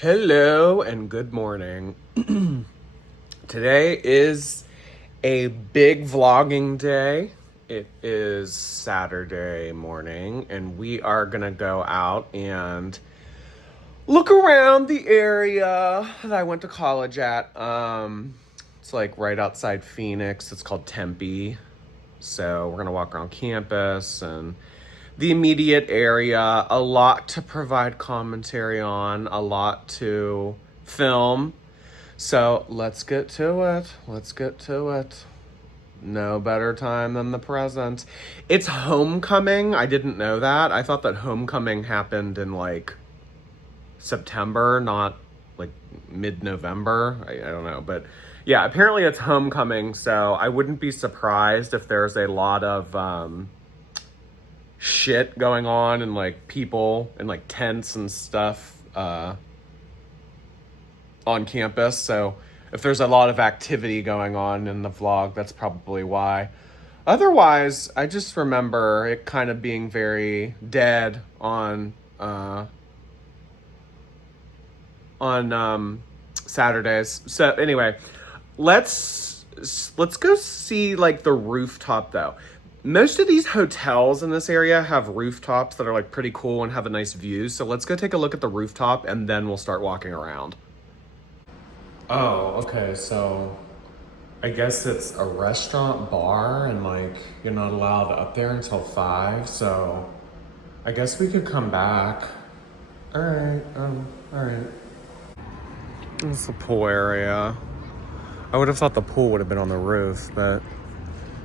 Hello and good morning. Today is a big vlogging day. It is Saturday morning and we are gonna go out and look around the area that I went to college at. It's like right outside Phoenix. It's called Tempe. So we're gonna walk around campus and the immediate area, a lot to provide commentary on, a lot to film. So let's get to it. No better time than the present. It's homecoming. I didn't know that. I thought that homecoming happened in like September, not like mid-November. I don't know, but yeah, apparently it's homecoming. So I wouldn't be surprised if there's a lot of shit going on and like people and like tents and stuff on campus. So if there's a lot of activity going on in the vlog, that's probably why. Otherwise, I just remember it kind of being very dead on Saturdays. So anyway, let's go see like the rooftop though. Most of these hotels in this area have rooftops that are like pretty cool and have a nice view. So let's go take a look at the rooftop and then we'll start walking around. Oh, okay. So I guess it's a restaurant bar and like you're not allowed up there until 5. So I guess we could come back. All right. All right. This is the pool area. I would have thought the pool would have been on the roof, but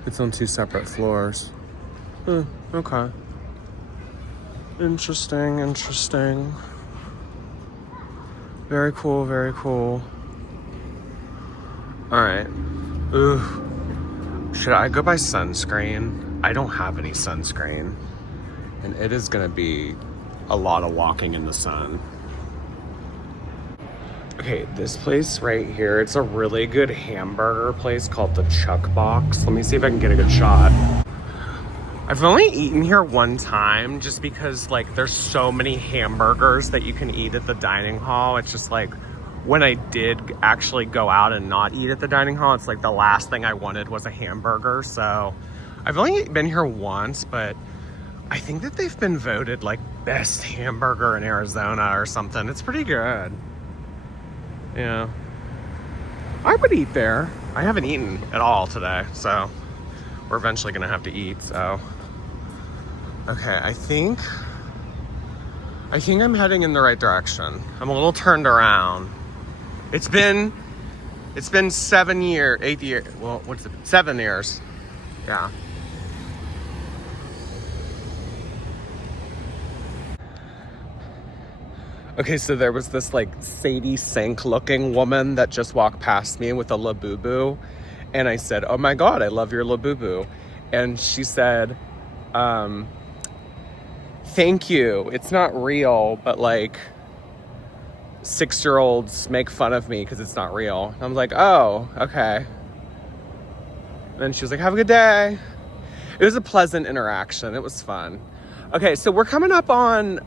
it's on 2 separate floors. Okay. Interesting. Very cool. All right. Ooh. Should I go buy sunscreen? I don't have any sunscreen. And it is gonna be a lot of walking in the sun. Okay, this place right here, it's a really good hamburger place called the Chuck Box. Let me see if I can get a good shot. I've only eaten here one time just because like there's so many hamburgers that you can eat at the dining hall. It's just like when I did actually go out and not eat at the dining hall, it's like the last thing I wanted was a hamburger. So I've only been here once, but I think that they've been voted like best hamburger in Arizona or something. It's pretty good. Yeah, I would eat there. I haven't eaten at all today, so we're eventually gonna have to eat, so. Okay, I think I'm heading in the right direction. I'm a little turned around. It's been 7 years, 8 years, well, 7 years, yeah. Okay, so there was this like Sadie Sink looking woman that just walked past me with a Labubu. And I said, oh my God, I love your Labubu. And she said, thank you. It's not real, but like 6-year-olds make fun of me because it's not real. And I'm like, oh, okay. And then she was like, have a good day. It was a pleasant interaction. It was fun. Okay, so we're coming up on,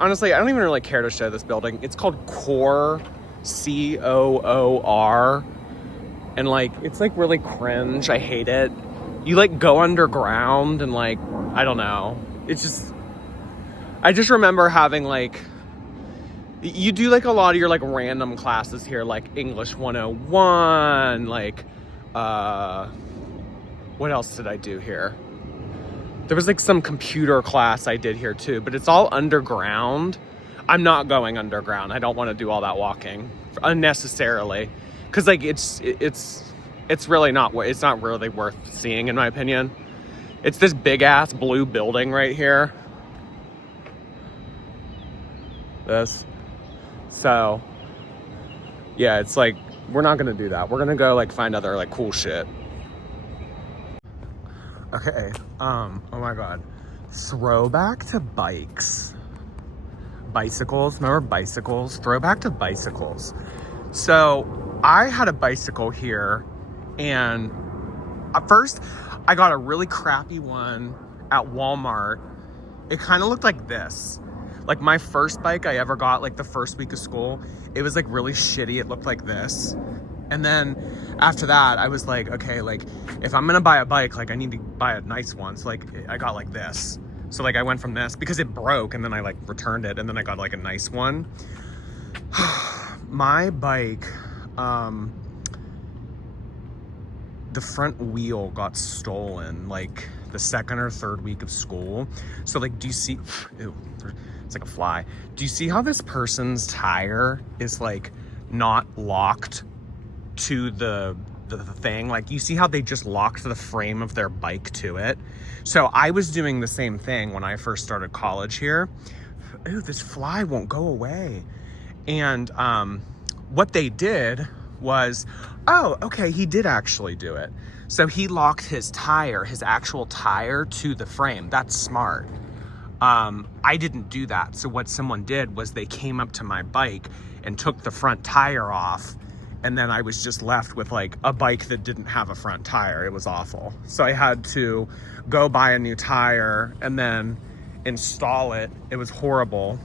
honestly, I don't even really care to show this building. It's called Coor, Coor, and like it's like really cringe. I hate it. You like go underground and like I don't know. It's just I just remember having like you do like a lot of your like random classes here, like English 101, like what else did I do here? There was like some computer class I did here too, but it's all underground. I'm not going underground. I don't want to do all that walking unnecessarily, because like it's really not worth seeing in my opinion. It's this big ass blue building right here. This. So yeah, it's like we're not gonna do that. We're gonna go like find other like cool shit. Okay, oh my God. Throwback to bikes. Bicycles, remember bicycles? Throwback to bicycles. So I had a bicycle here and at first I got a really crappy one at Walmart. It kind of looked like this. Like my first bike I ever got, like the first week of school, it was like really shitty. It looked like this. And then after that, I was like, okay, like if I'm gonna buy a bike, like I need to buy a nice one. So like I got like this. So like I went from this because it broke, and then I like returned it, and then I got like a nice one. My bike, the front wheel got stolen like the second or third week of school. So like, do you see, ew, it's like a fly. Do you see how this person's tire is like not locked to the thing? Like, you see how they just locked the frame of their bike to it? So I was doing the same thing when I first started college here. Ooh, this fly won't go away. And what they did was, oh, okay, he did actually do it. So he locked his tire, his actual tire, to the frame. That's smart. I didn't do that. So what someone did was they came up to my bike and took the front tire off, and then I was just left with like a bike that didn't have a front tire. It was awful. So I had to go buy a new tire and then install it. It was horrible.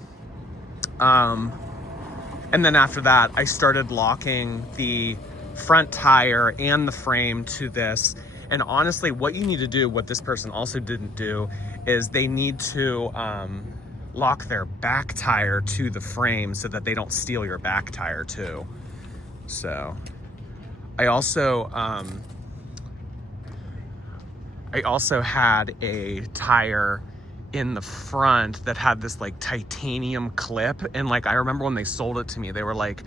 And then after that, I started locking the front tire and the frame to this. And honestly, what you need to do, what this person also didn't do, is they need to lock their back tire to the frame so that they don't steal your back tire too. So I also had a tire in the front that had this like titanium clip, and like I remember when they sold it to me, they were like,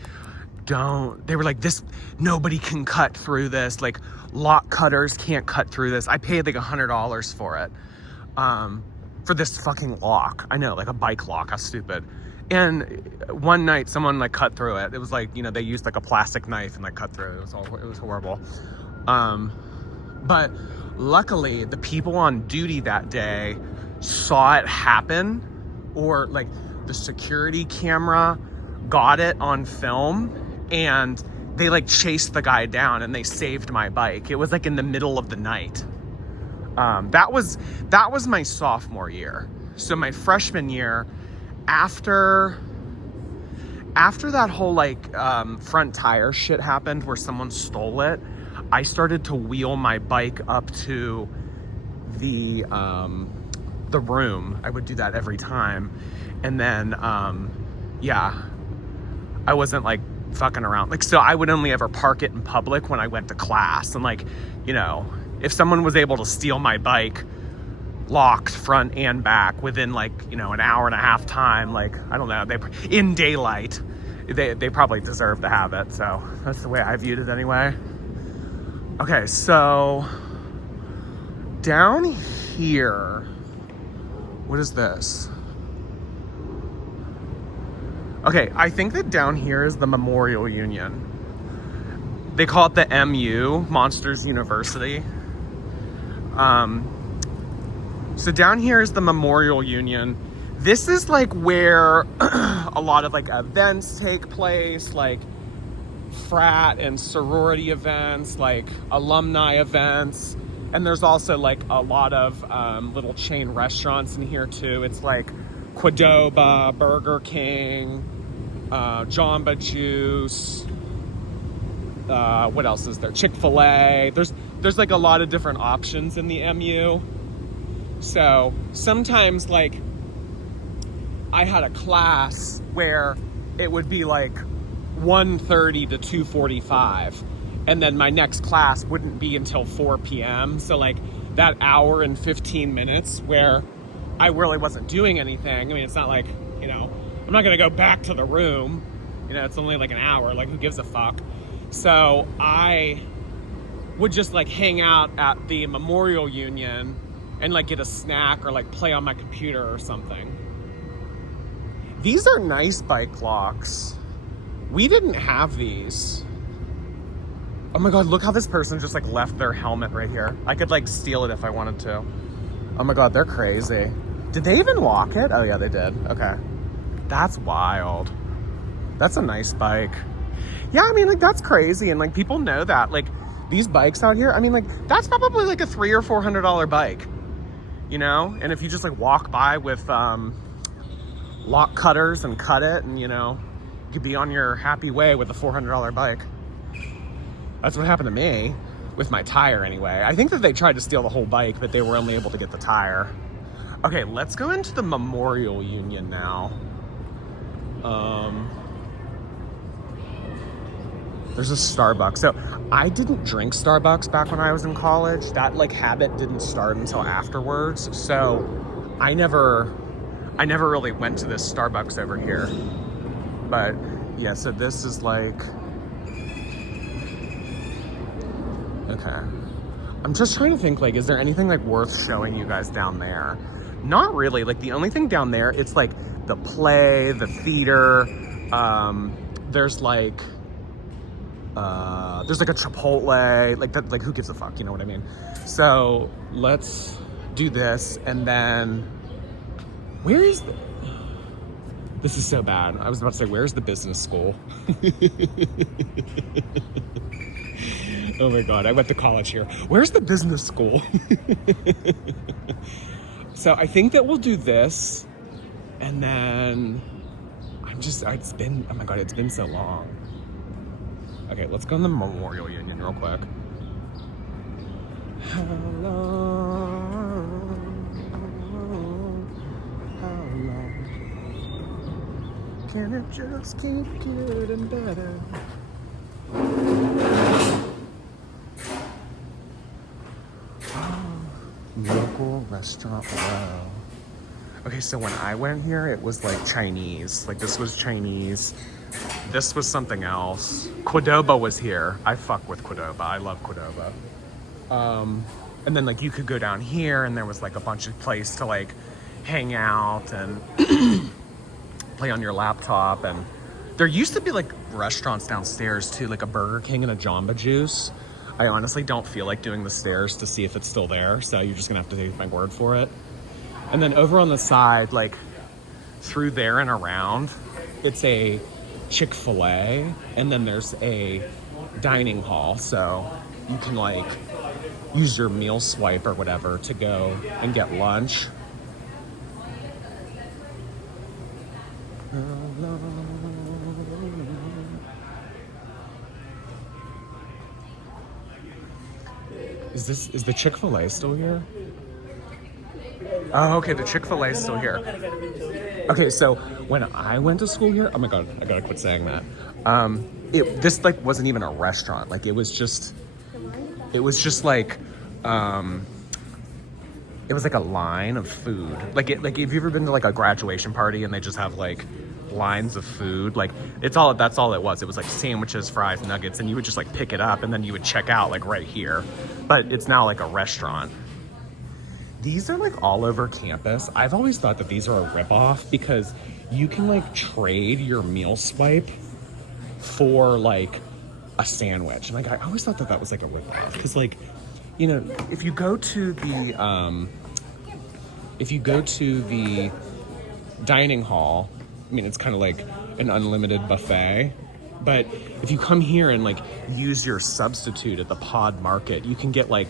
this, nobody can cut through this, like lock cutters can't cut through this. I paid like $100 for it, for this fucking lock. I know, like a bike lock, how stupid. And one night someone like cut through it. It was like, you know, they used like a plastic knife and like cut through it. It was horrible. But luckily the people on duty that day saw it happen, or like the security camera got it on film, and they like chased the guy down and they saved my bike. It was like in the middle of the night. That was my sophomore year. So my freshman year, after that whole like front tire shit happened where someone stole it, I started to wheel my bike up to the room. I would do that every time. And then yeah, I wasn't like fucking around. Like, so I would only ever park it in public when I went to class. And like, you know, if someone was able to steal my bike locked front and back within like, you know, an hour and a half time, like, I don't know, in daylight, they probably deserve to have it. So that's the way I viewed it anyway. Okay, so down here, what is this? Okay, I think that down here is the Memorial Union. They call it the MU, Monsters University. So down here is the Memorial Union. This is like where a lot of like events take place, like frat and sorority events, like alumni events. And there's also like a lot of little chain restaurants in here too. It's like Qdoba, Burger King, Jamba Juice. What else is there? Chick-fil-A. There's like a lot of different options in the MU. So sometimes like I had a class where it would be like 1:30 to 2:45, and then my next class wouldn't be until 4 p.m. So like that hour and 15 minutes where I really wasn't doing anything. I mean, it's not like, you know, I'm not gonna go back to the room, you know, it's only like an hour, like who gives a fuck. So I would just like hang out at the Memorial Union and like get a snack or like play on my computer or something. These are nice bike locks. We didn't have these. Oh my God, look how this person just like left their helmet right here. I could like steal it if I wanted to. Oh my God, they're crazy. Did they even lock it? Oh yeah, they did. Okay. That's wild. That's a nice bike. Yeah, I mean, like that's crazy. And like people know that. Like these bikes out here, I mean, like that's probably like a $300 or $400 bike, you know? And if you just like walk by with lock cutters and cut it, and you know, you could be on your happy way with a $400 bike. That's what happened to me with my tire anyway. I think that they tried to steal the whole bike, but they were only able to get the tire. Okay, let's go into the Memorial Union now. There's a Starbucks. So I didn't drink Starbucks back when I was in college. That like habit didn't start until afterwards. So I never really went to this Starbucks over here. But yeah, so this is like, okay. I'm just trying to think, like, is there anything like worth showing you guys down there? Not really. Like the only thing down there, it's like the play, the theater. There's like a Chipotle, like that, like who gives a fuck, you know what I mean? So let's do this, and then this is so bad. I was about to say, where's the business school? Oh my God, I went to college here. Where's the business school? So I think that we'll do this, and then it's been, oh my God, it's been so long. Okay, let's go in the Memorial Union real quick. How long can it just keep getting better? Local restaurant row. Okay, so when I went here, it was like Chinese. Like this was Chinese. This was something else. Qdoba was here. I fuck with Qdoba. I love Qdoba. And then like you could go down here, and there was like a bunch of place to like hang out and play on your laptop. And there used to be like restaurants downstairs too, like a Burger King and a Jamba Juice. I honestly don't feel like doing the stairs to see if it's still there, so you're just gonna have to take my word for it. And then over on the side, like through there and around, it's a Chick-fil-A, and then there's a dining hall, so you can like use your meal swipe or whatever to go and get lunch. Is the Chick-fil-A still here? Oh, okay, the Chick-fil-A is still here. Okay, so when I went to school here, oh my God, I gotta quit saying that. This like wasn't even a restaurant. Like it was just like, it was like a line of food. Like if you've ever been to like a graduation party and they just have like lines of food, like that's all it was. It was like sandwiches, fries, nuggets, and you would just like pick it up and then you would check out like right here. But it's now like a restaurant. These are like all over campus. I've always thought that these are a ripoff because you can like trade your meal swipe for like a sandwich. And like I always thought that that was like a ripoff because like, you know, if you go to the dining hall, I mean, it's kind of like an unlimited buffet. But if you come here and like use your substitute at the Pod Market, you can get like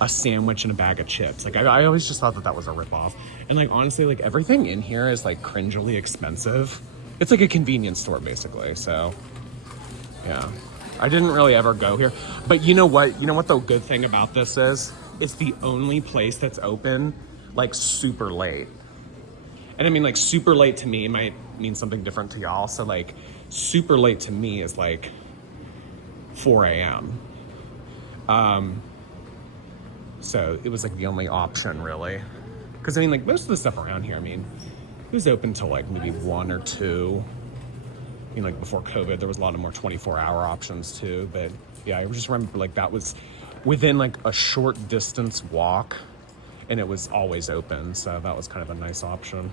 a sandwich and a bag of chips. Like I always just thought that that was a ripoff. And like honestly, like everything in here is like cringily expensive. It's like a convenience store basically. So yeah, I didn't really ever go here. But you know what? You know what the good thing about this is? It's the only place that's open like super late. And I mean like super late to me might mean something different to y'all. So like super late to me is like 4 a.m. So it was like the only option really. Cause I mean like most of the stuff around here, I mean, it was open till like maybe 1 or 2. I mean like before COVID, there was a lot of more 24-hour options too. But yeah, I just remember like that was within like a short distance walk and it was always open. So that was kind of a nice option.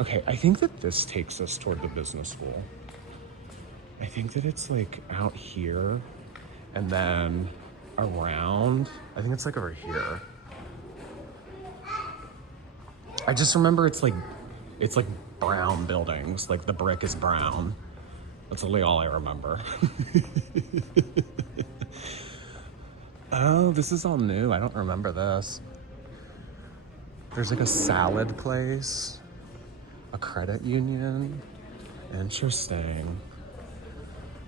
Okay, I think that this takes us toward the business school. I think that it's like out here and then around. I think it's like over here. I just remember it's like brown buildings. Like the brick is brown. That's literally all I remember. Oh, this is all new. I don't remember this. There's like a salad place, a credit union. Interesting.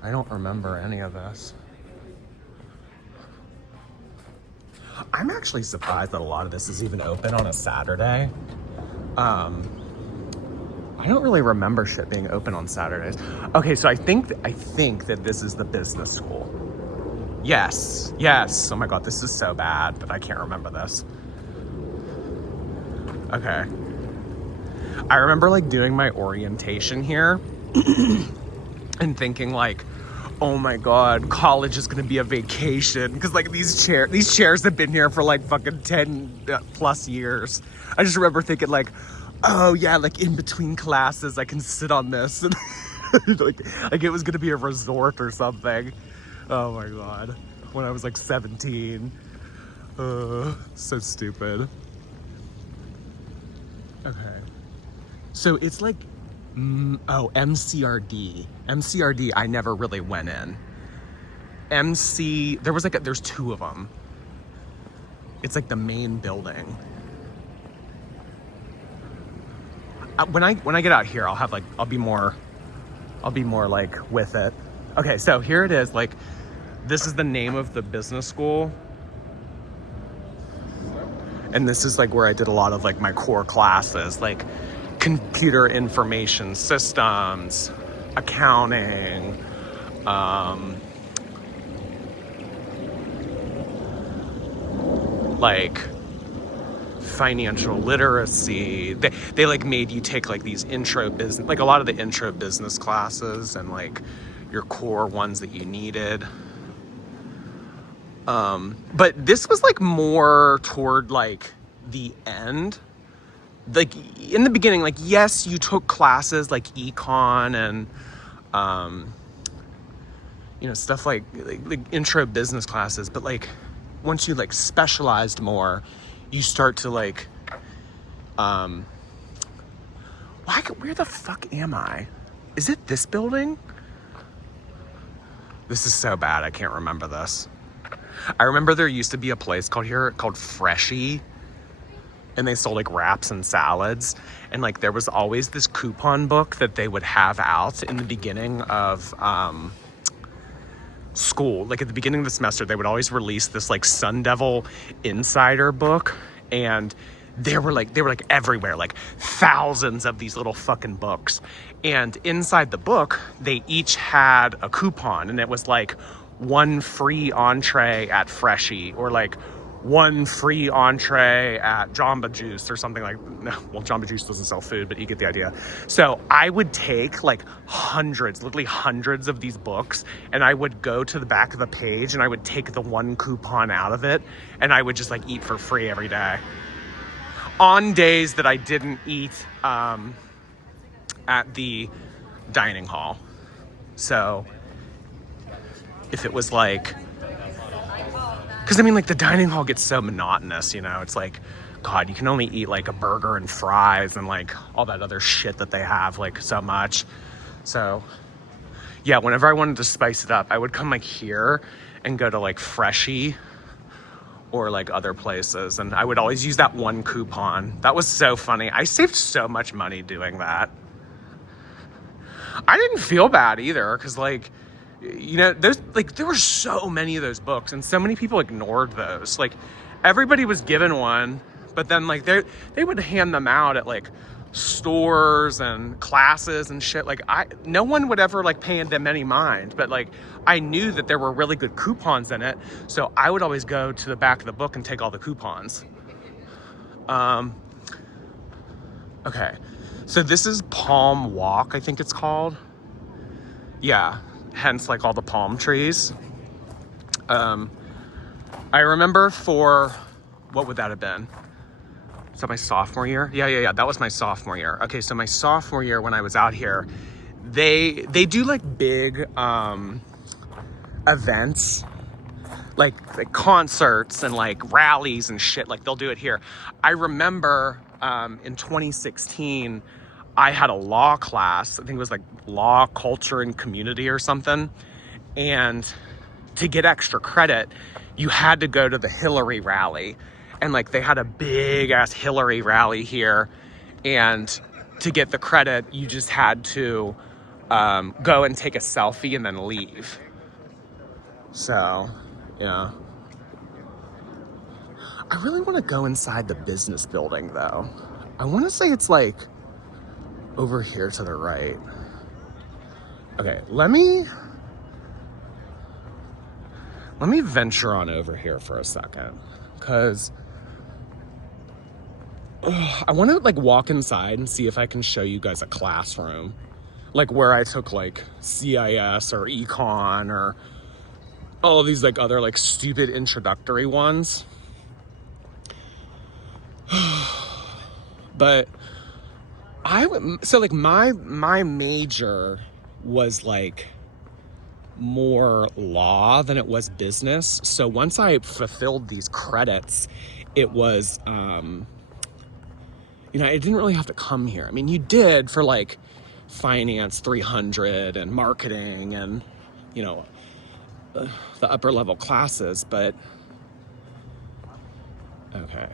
I don't remember any of this. I'm actually surprised that a lot of this is even open on a Saturday. I don't really remember shit being open on Saturdays. Okay, so I think that this is the business school. Yes. Oh my God, this is so bad that I can't remember this. Okay. I remember like doing my orientation here and thinking like, oh my God, college is gonna be a vacation. Because like these chairs have been here for like fucking 10 plus years. I just remember thinking like, oh yeah, like in between classes I can sit on this. And like it was gonna be a resort or something. Oh my God. When I was like 17. So stupid. Okay. So it's like, MCRD. MCRD, I never really went in. There's two of them. It's like the main building. When I get out here, I'll be more like with it. Okay, so here it is. Like, this is the name of the business school. And this is like where I did a lot of like my core classes, like computer information systems, accounting, like financial literacy. They like made you take like these intro business, like a lot of the intro business classes and like your core ones that you needed. But this was like more toward like the end. Like in the beginning, like, yes, you took classes like econ and, stuff like intro business classes. But like, once you like specialized more, you start to like, where the fuck am I? Is it this building? This is so bad. I can't remember this. I remember there used to be a place called Freshie, and they sold like wraps and salads, and like there was always this coupon book that they would have out in the beginning of school. Like at the beginning of the semester, they would always release this like Sun Devil Insider book, and they were like everywhere, like thousands of these little fucking books. And inside the book, they each had a coupon, and it was like 1 free entree at Freshie, or like 1 free entree at Jamba Juice or something like, well, Jamba Juice doesn't sell food, but you get the idea. So I would take like literally hundreds of these books, and I would go to the back of the page and I would take the 1 coupon out of it, and I would just like eat for free every day. On days that I didn't eat at the dining hall. So if it was like, because I mean, like the dining hall gets so monotonous, it's like, God, you can only eat like a burger and fries and like all that other shit that they have, like so much. So yeah, whenever I wanted to spice it up, I would come like here and go to like Freshie or like other places, and I would always use that 1 coupon. That was so funny. I saved so much money doing that. I didn't feel bad either, because like, those, like, there were so many of those books, and so many people ignored those. Like, everybody was given one, but then like they would hand them out at like stores and classes and shit. Like no one would ever like pay them any mind, but like I knew that there were really good coupons in it, so I would always go to the back of the book and take all the coupons. Okay, so this is Palm Walk, I think it's called. Yeah, hence like all the palm trees. I remember what would that have been? Is that my sophomore year? Yeah, that was my sophomore year. Okay, so my sophomore year when I was out here, they do like big events, like concerts and like rallies and shit. Like they'll do it here. I remember in 2016, I had a law class. I think it was like law, culture, and community or something. And to get extra credit, you had to go to the Hillary rally. And like they had a big ass Hillary rally here. And to get the credit, you just had to go and take a selfie and then leave. So, yeah. I really want to go inside the business building though. I want to say it's like over here to the right. Okay, let me venture on over here for a second, because I want to like walk inside and see if I can show you guys a classroom, like where I took like CIS or econ or all of these like other like stupid introductory ones. But so like my major was like more law than it was business. So once I fulfilled these credits, it was, I didn't really have to come here. I mean, you did for like finance 300 and marketing and, the upper level classes, but okay.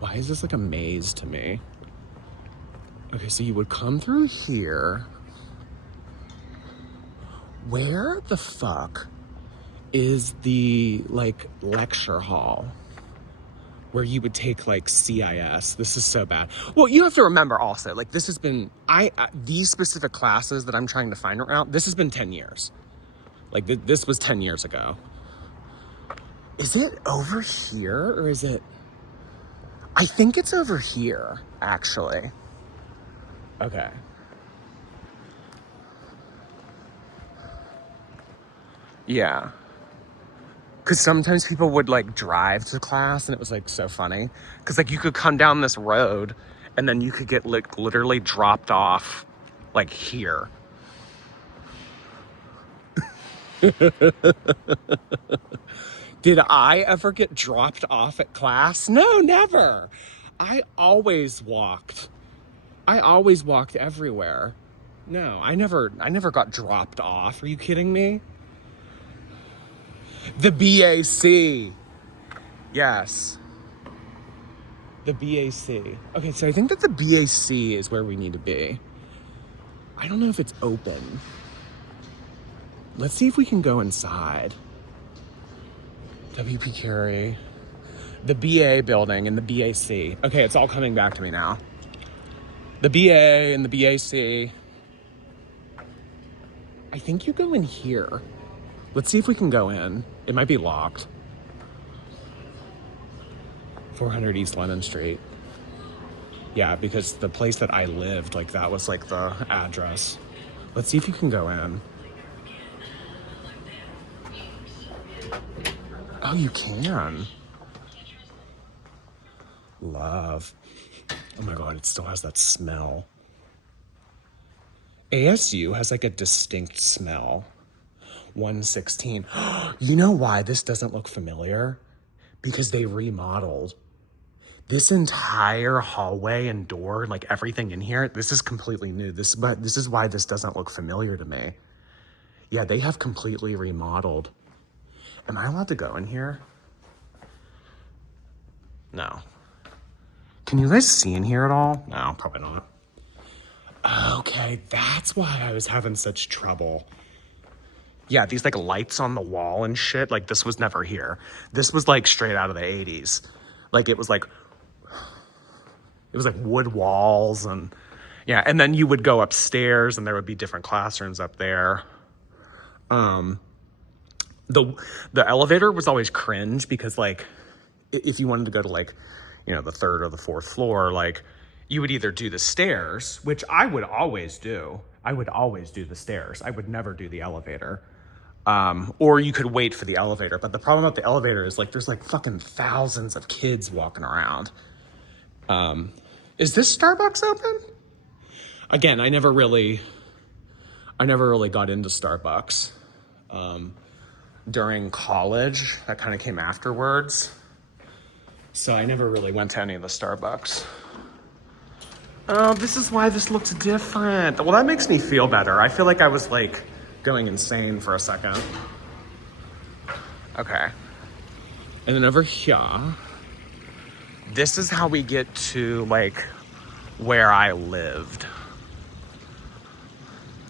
Why is this like a maze to me? Okay, so you would come through here. Where the fuck is the like lecture hall where you would take like CIS? This is so bad. Well, you have to remember also, like this has been, these specific classes that I'm trying to find right now, this has been 10 years. Like this was 10 years ago. Is it over here or is it? I think it's over here, actually. Okay. Yeah. Because sometimes people would like drive to class and it was like so funny. Because like you could come down this road and then you could get like literally dropped off like here. Did I ever get dropped off at class? No, never. I always walked everywhere. No, I never got dropped off. Are you kidding me? The BAC. Yes. The BAC. Okay, so I think that the BAC is where we need to be. I don't know if it's open. Let's see if we can go inside. WP Carey. The BA building and the BAC. Okay, it's all coming back to me now. The BA and the BAC. I think you go in here. Let's see if we can go in. It might be locked. 400 East Lemon Street. Yeah, because the place that I lived, like that was like the address. Let's see if you can go in. Oh, you can. Love. Oh my God, it still has that smell. ASU has like a distinct smell. 116. You know why this doesn't look familiar? Because they remodeled. This entire hallway and door, like everything in here, this is completely new. This is why this doesn't look familiar to me. Yeah, they have completely remodeled. Am I allowed to go in here? No. Can you guys see in here at all? No, probably not. Okay, that's why I was having such trouble. Yeah, these like lights on the wall and shit, like this was never here. This was like straight out of the 80s. Like it was like wood walls and yeah, and then you would go upstairs and there would be different classrooms up there. The elevator was always cringe because like if you wanted to go to like, the third or the fourth floor, like you would either do the stairs, which I would always do. I would always do the stairs. I would never do the elevator. Or you could wait for the elevator. But the problem about the elevator is like there's like fucking thousands of kids walking around. Is this Starbucks open? Again, I never really got into Starbucks. During college, that kind of came afterwards. So I never really went to any of the Starbucks. Oh, this is why this looks different. Well, that makes me feel better. I feel like I was like going insane for a second. Okay. And then over here, this is how we get to like where I lived.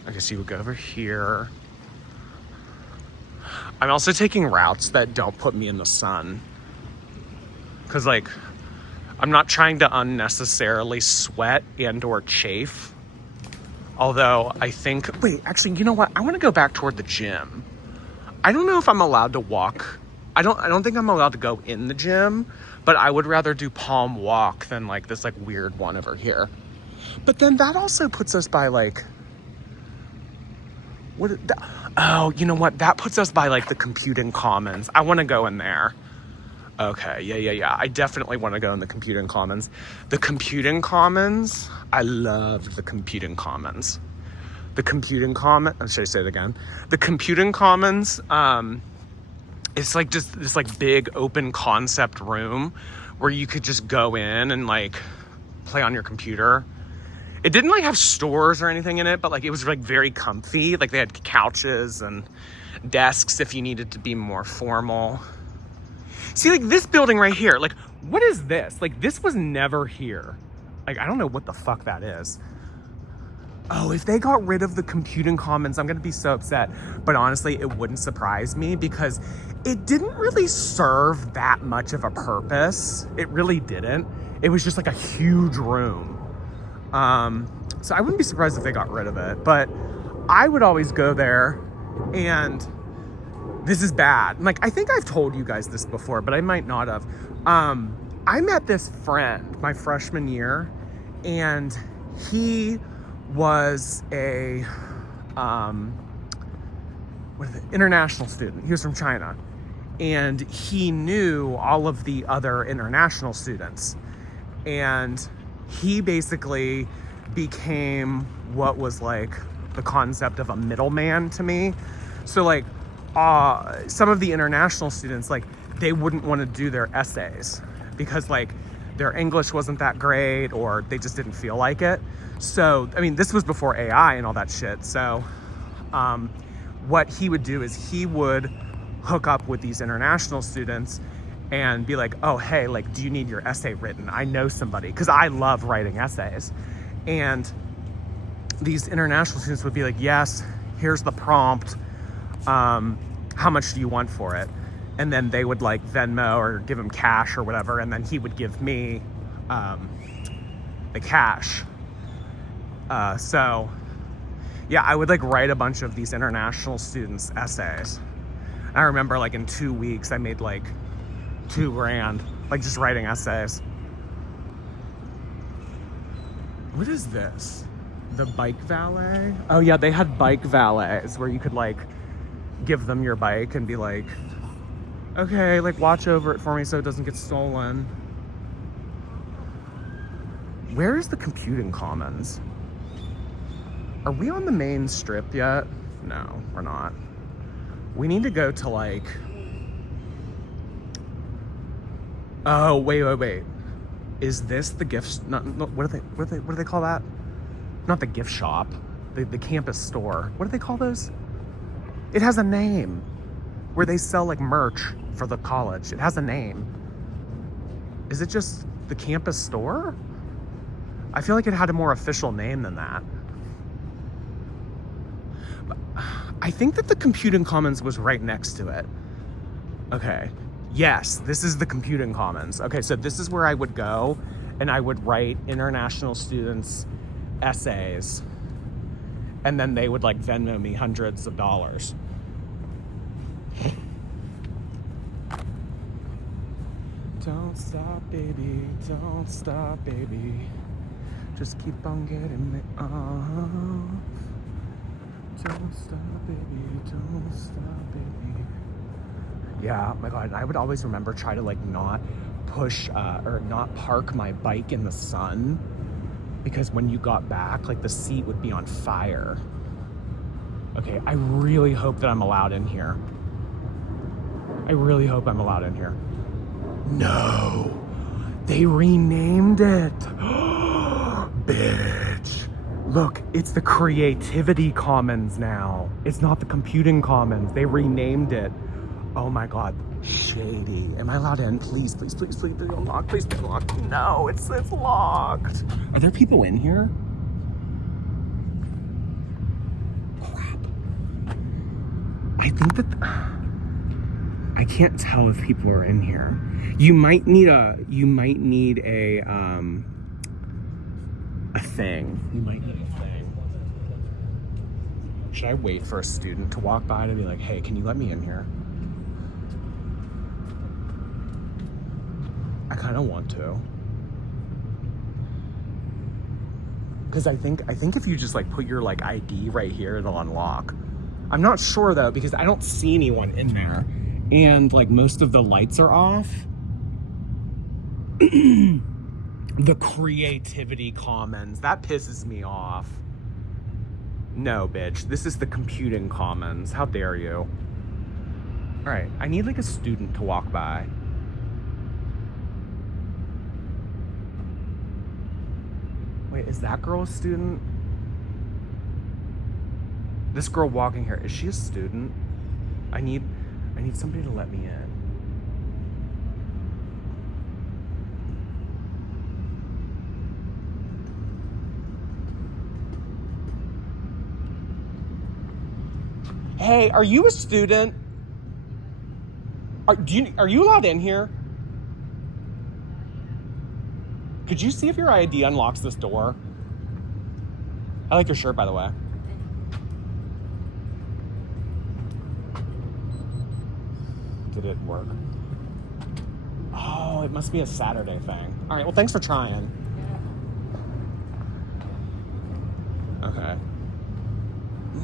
I guess you would go over here. I'm also taking routes that don't put me in the sun. Cause like, I'm not trying to unnecessarily sweat and or chafe. Although I think, wait, actually, you know what? I want to go back toward the gym. I don't know if I'm allowed to walk. I don't think I'm allowed to go in the gym, but I would rather do Palm Walk than like this like weird one over here. But then that also puts us by like, oh, you know what? That puts us by like the Computing Commons. I want to go in there. Okay, yeah. I definitely want to go in the Computing Commons. The Computing Commons, I love the Computing Commons. The Computing Commons, should I say it again? The Computing Commons, it's like just this like big open concept room where you could just go in and like play on your computer. It didn't like have stores or anything in it, but like it was like very comfy. Like they had couches and desks if you needed to be more formal. See, like this building right here, like what is this? Like this was never here. Like I don't know what the fuck that is. Oh, if they got rid of the Computing Commons, I'm gonna be so upset. But honestly, it wouldn't surprise me because it didn't really serve that much of a purpose. It really didn't. It was just like a huge room. So I wouldn't be surprised if they got rid of it, but I would always go there, and this is bad. Like, I think I've told you guys this before, but I might not have. I met this friend my freshman year, and he was a international student. He was from China, and he knew all of the other international students, and he basically became what was like the concept of a middleman to me. So like some of the international students, like they wouldn't want to do their essays because like their English wasn't that great or they just didn't feel like it. So, I mean, this was before AI and all that shit. So what he would do is he would hook up with these international students and be like, oh, hey, like, do you need your essay written? I know somebody, because I love writing essays. And these international students would be like, yes, here's the prompt. How much do you want for it? And then they would like Venmo or give him cash or whatever. And then he would give me the cash. So yeah, I would like write a bunch of these international students' essays. I remember like in 2 weeks, I made like $2,000, like just writing essays. What is this? The bike valet? Oh yeah, they had bike valets where you could like give them your bike and be like, okay, like watch over it for me so it doesn't get stolen. Where is the Computing Commons? Are we on the main strip yet? No, we're not. We need to go to like, oh, wait. Is this the gift? No, what do they call that? Not the gift shop, the campus store. What do they call those? It has a name where they sell like merch for the college. It has a name. Is it just the campus store? I feel like it had a more official name than that. But I think that the Computing Commons was right next to it. Okay. Yes, this is the Computing Commons. Okay, so this is where I would go and I would write international students' essays, and then they would like Venmo me hundreds of dollars. Don't stop, baby, don't stop, baby. Just keep on getting me off. Don't stop, baby, don't stop, baby. Yeah, oh my God, I would always remember try to like not push or not park my bike in the sun, because when you got back, like the seat would be on fire. Okay, I really hope that I'm allowed in here. I really hope I'm allowed in here. No, they renamed it. Bitch. Look, it's the Creativity Commons now. It's not the Computing Commons. They renamed it. Oh my God, shady. Am I allowed in? Please, please, please, please, please unlock. Please be unlocked. No, it's locked. Are there people in here? Crap. I think that I can't tell if people are in here. You might need a thing. You might need a thing. Should I wait for a student to walk by to be like, hey, can you let me in here? I kind of want to. Because I think if you just like put your like ID right here, it'll unlock. I'm not sure though, because I don't see anyone in there. And like most of the lights are off. The creativity commons, that pisses me off. No, bitch, this is the computing commons. How dare you? All right, I need like a student to walk by. Wait, is that girl a student? This girl walking here, is she a student? I need somebody to let me in. Hey, are you a student? Are you allowed in here? Could you see if your ID unlocks this door? I like your shirt, by the way. Did it work? Oh, it must be a Saturday thing. All right, well, thanks for trying. Okay.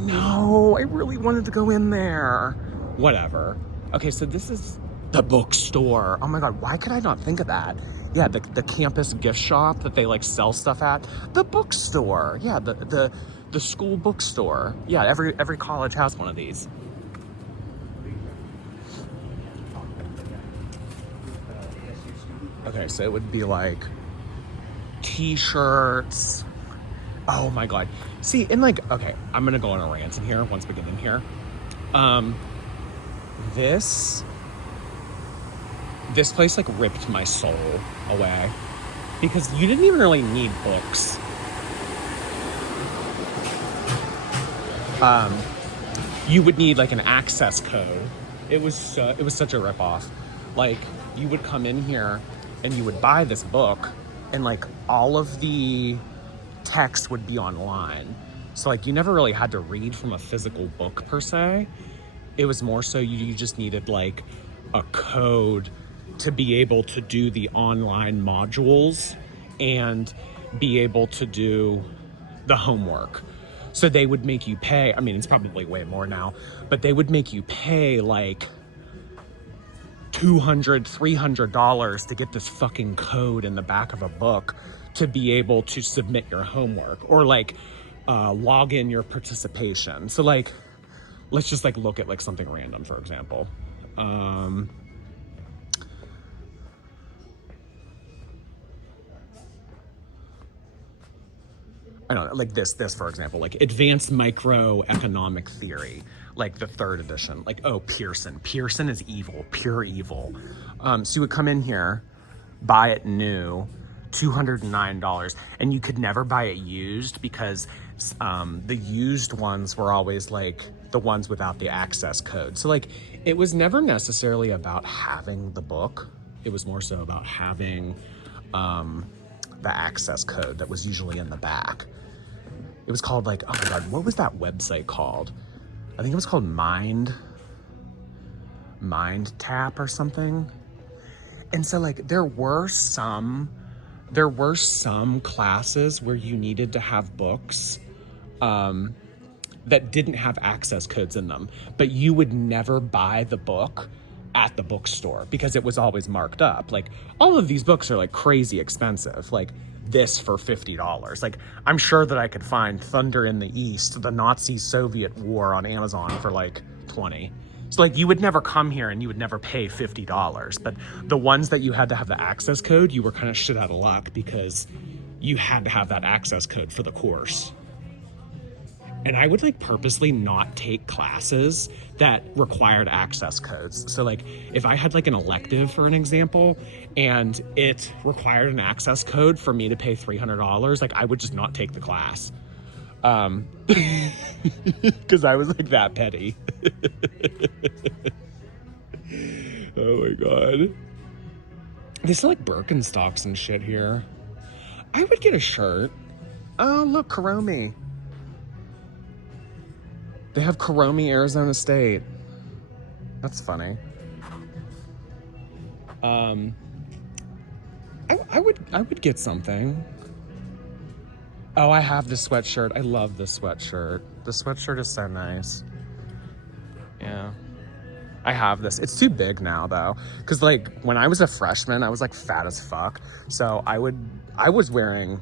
No, I really wanted to go in there. Whatever. Okay, so this is the bookstore. Oh my God, why could I not think of that? Yeah, the campus gift shop that they like sell stuff at. The bookstore. Yeah, the school bookstore. Yeah, every college has one of these. Okay, so it would be like t-shirts. Oh my God. See, and like, okay, I'm gonna go on a rant in here once we get in here. This place like ripped my soul away because you didn't even really need books. You would need like an access code. It was such a ripoff. Like you would come in here and you would buy this book and like all of the text would be online. So like you never really had to read from a physical book per se. It was more so you just needed like a code to be able to do the online modules and be able to do the homework. So they would make you pay, I mean, it's probably way more now, but they would make you pay like $200, $300 to get this fucking code in the back of a book to be able to submit your homework or like log in your participation. So like, let's just like look at like something random, for example. I don't know, like this for example, like advanced microeconomic theory, like the 3rd edition, like, oh, Pearson is evil, pure evil. So you would come in here, buy it new, $209, and you could never buy it used because the used ones were always like the ones without the access code. So like, it was never necessarily about having the book. It was more so about having the access code that was usually in the back. It was called like, oh my God, what was that website called? I think it was called Mind Tap or something. And so like there were some classes where you needed to have books that didn't have access codes in them, but you would never buy the book at the bookstore because it was always marked up. Like all of these books are like crazy expensive, like this for $50. Like I'm sure that I could find Thunder in the East, the Nazi-Soviet War on Amazon for like 20. So like you would never come here and you would never pay $50, but the ones that you had to have the access code, you were kind of shit out of luck because you had to have that access code for the course. And I would like purposely not take classes that required access codes. So like if I had like an elective, for an example, and it required an access code for me to pay $300, like I would just not take the class. Because I was like that petty. Oh my God. There's like Birkenstocks and shit here. I would get a shirt. Oh, look, Kuromi. They have Kuromi, Arizona State. That's funny. I would get something. Oh, I have this sweatshirt. I love this sweatshirt. The sweatshirt is so nice. Yeah. I have this. It's too big now though. Cause like when I was a freshman, I was like fat as fuck. So I was wearing,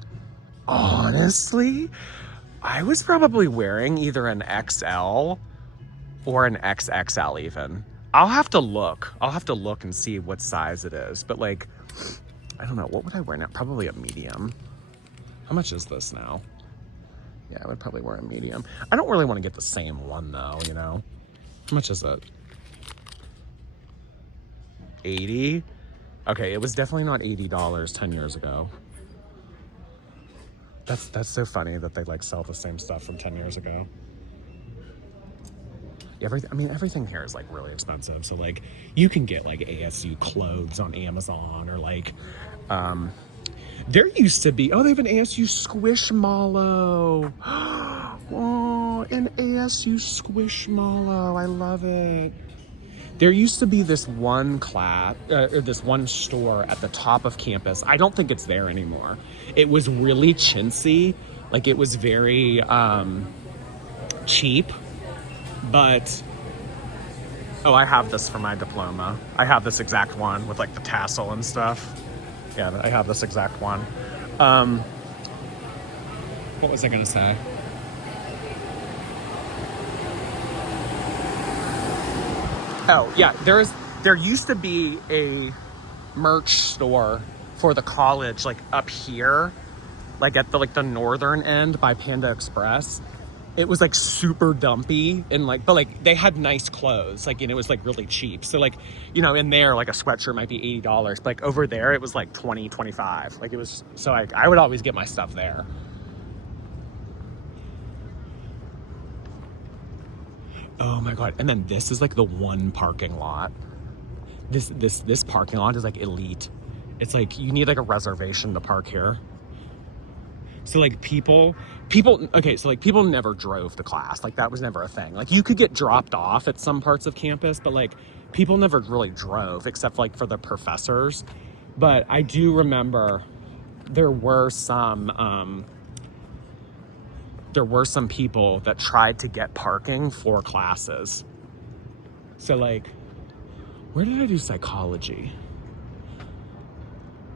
honestly, I was probably wearing either an XL or an XXL even. I'll have to look and see what size it is. But like, I don't know, what would I wear now? Probably a medium. How much is this now? Yeah, I would probably wear a medium. I don't really want to get the same one though, you know? How much is it? 80? Okay, it was definitely not $80 10 years ago. That's so funny that they like sell the same stuff from 10 years ago. Everything here is like really expensive. So like you can get like ASU clothes on Amazon or like, there used to be, they have an ASU Squishmallow. Oh, an ASU Squishmallow. I love it. There used to be this one this one store at the top of campus. I don't think it's there anymore. It was really chintzy. Like it was very cheap, but I have this for my diploma. I have this exact one with like the tassel and stuff. Yeah, I have this exact one. What was I gonna say? Oh yeah, there used to be a merch store for the college like up here, like at the northern end by Panda Express. It was like super dumpy and like, but like they had nice clothes, like, and it was like really cheap. So like, you know, in there like a sweatshirt might be $80, but like over there it was like 20, 25. Like it was, so like I would always get my stuff there. Oh my God. And then this is like the one parking lot. This parking lot is like elite. It's like you need like a reservation to park here. So like people never drove to class. Like that was never a thing. Like you could get dropped off at some parts of campus, but like people never really drove except like for the professors. But I do remember there were some people that tried to get parking for classes. So like, where did I do psychology?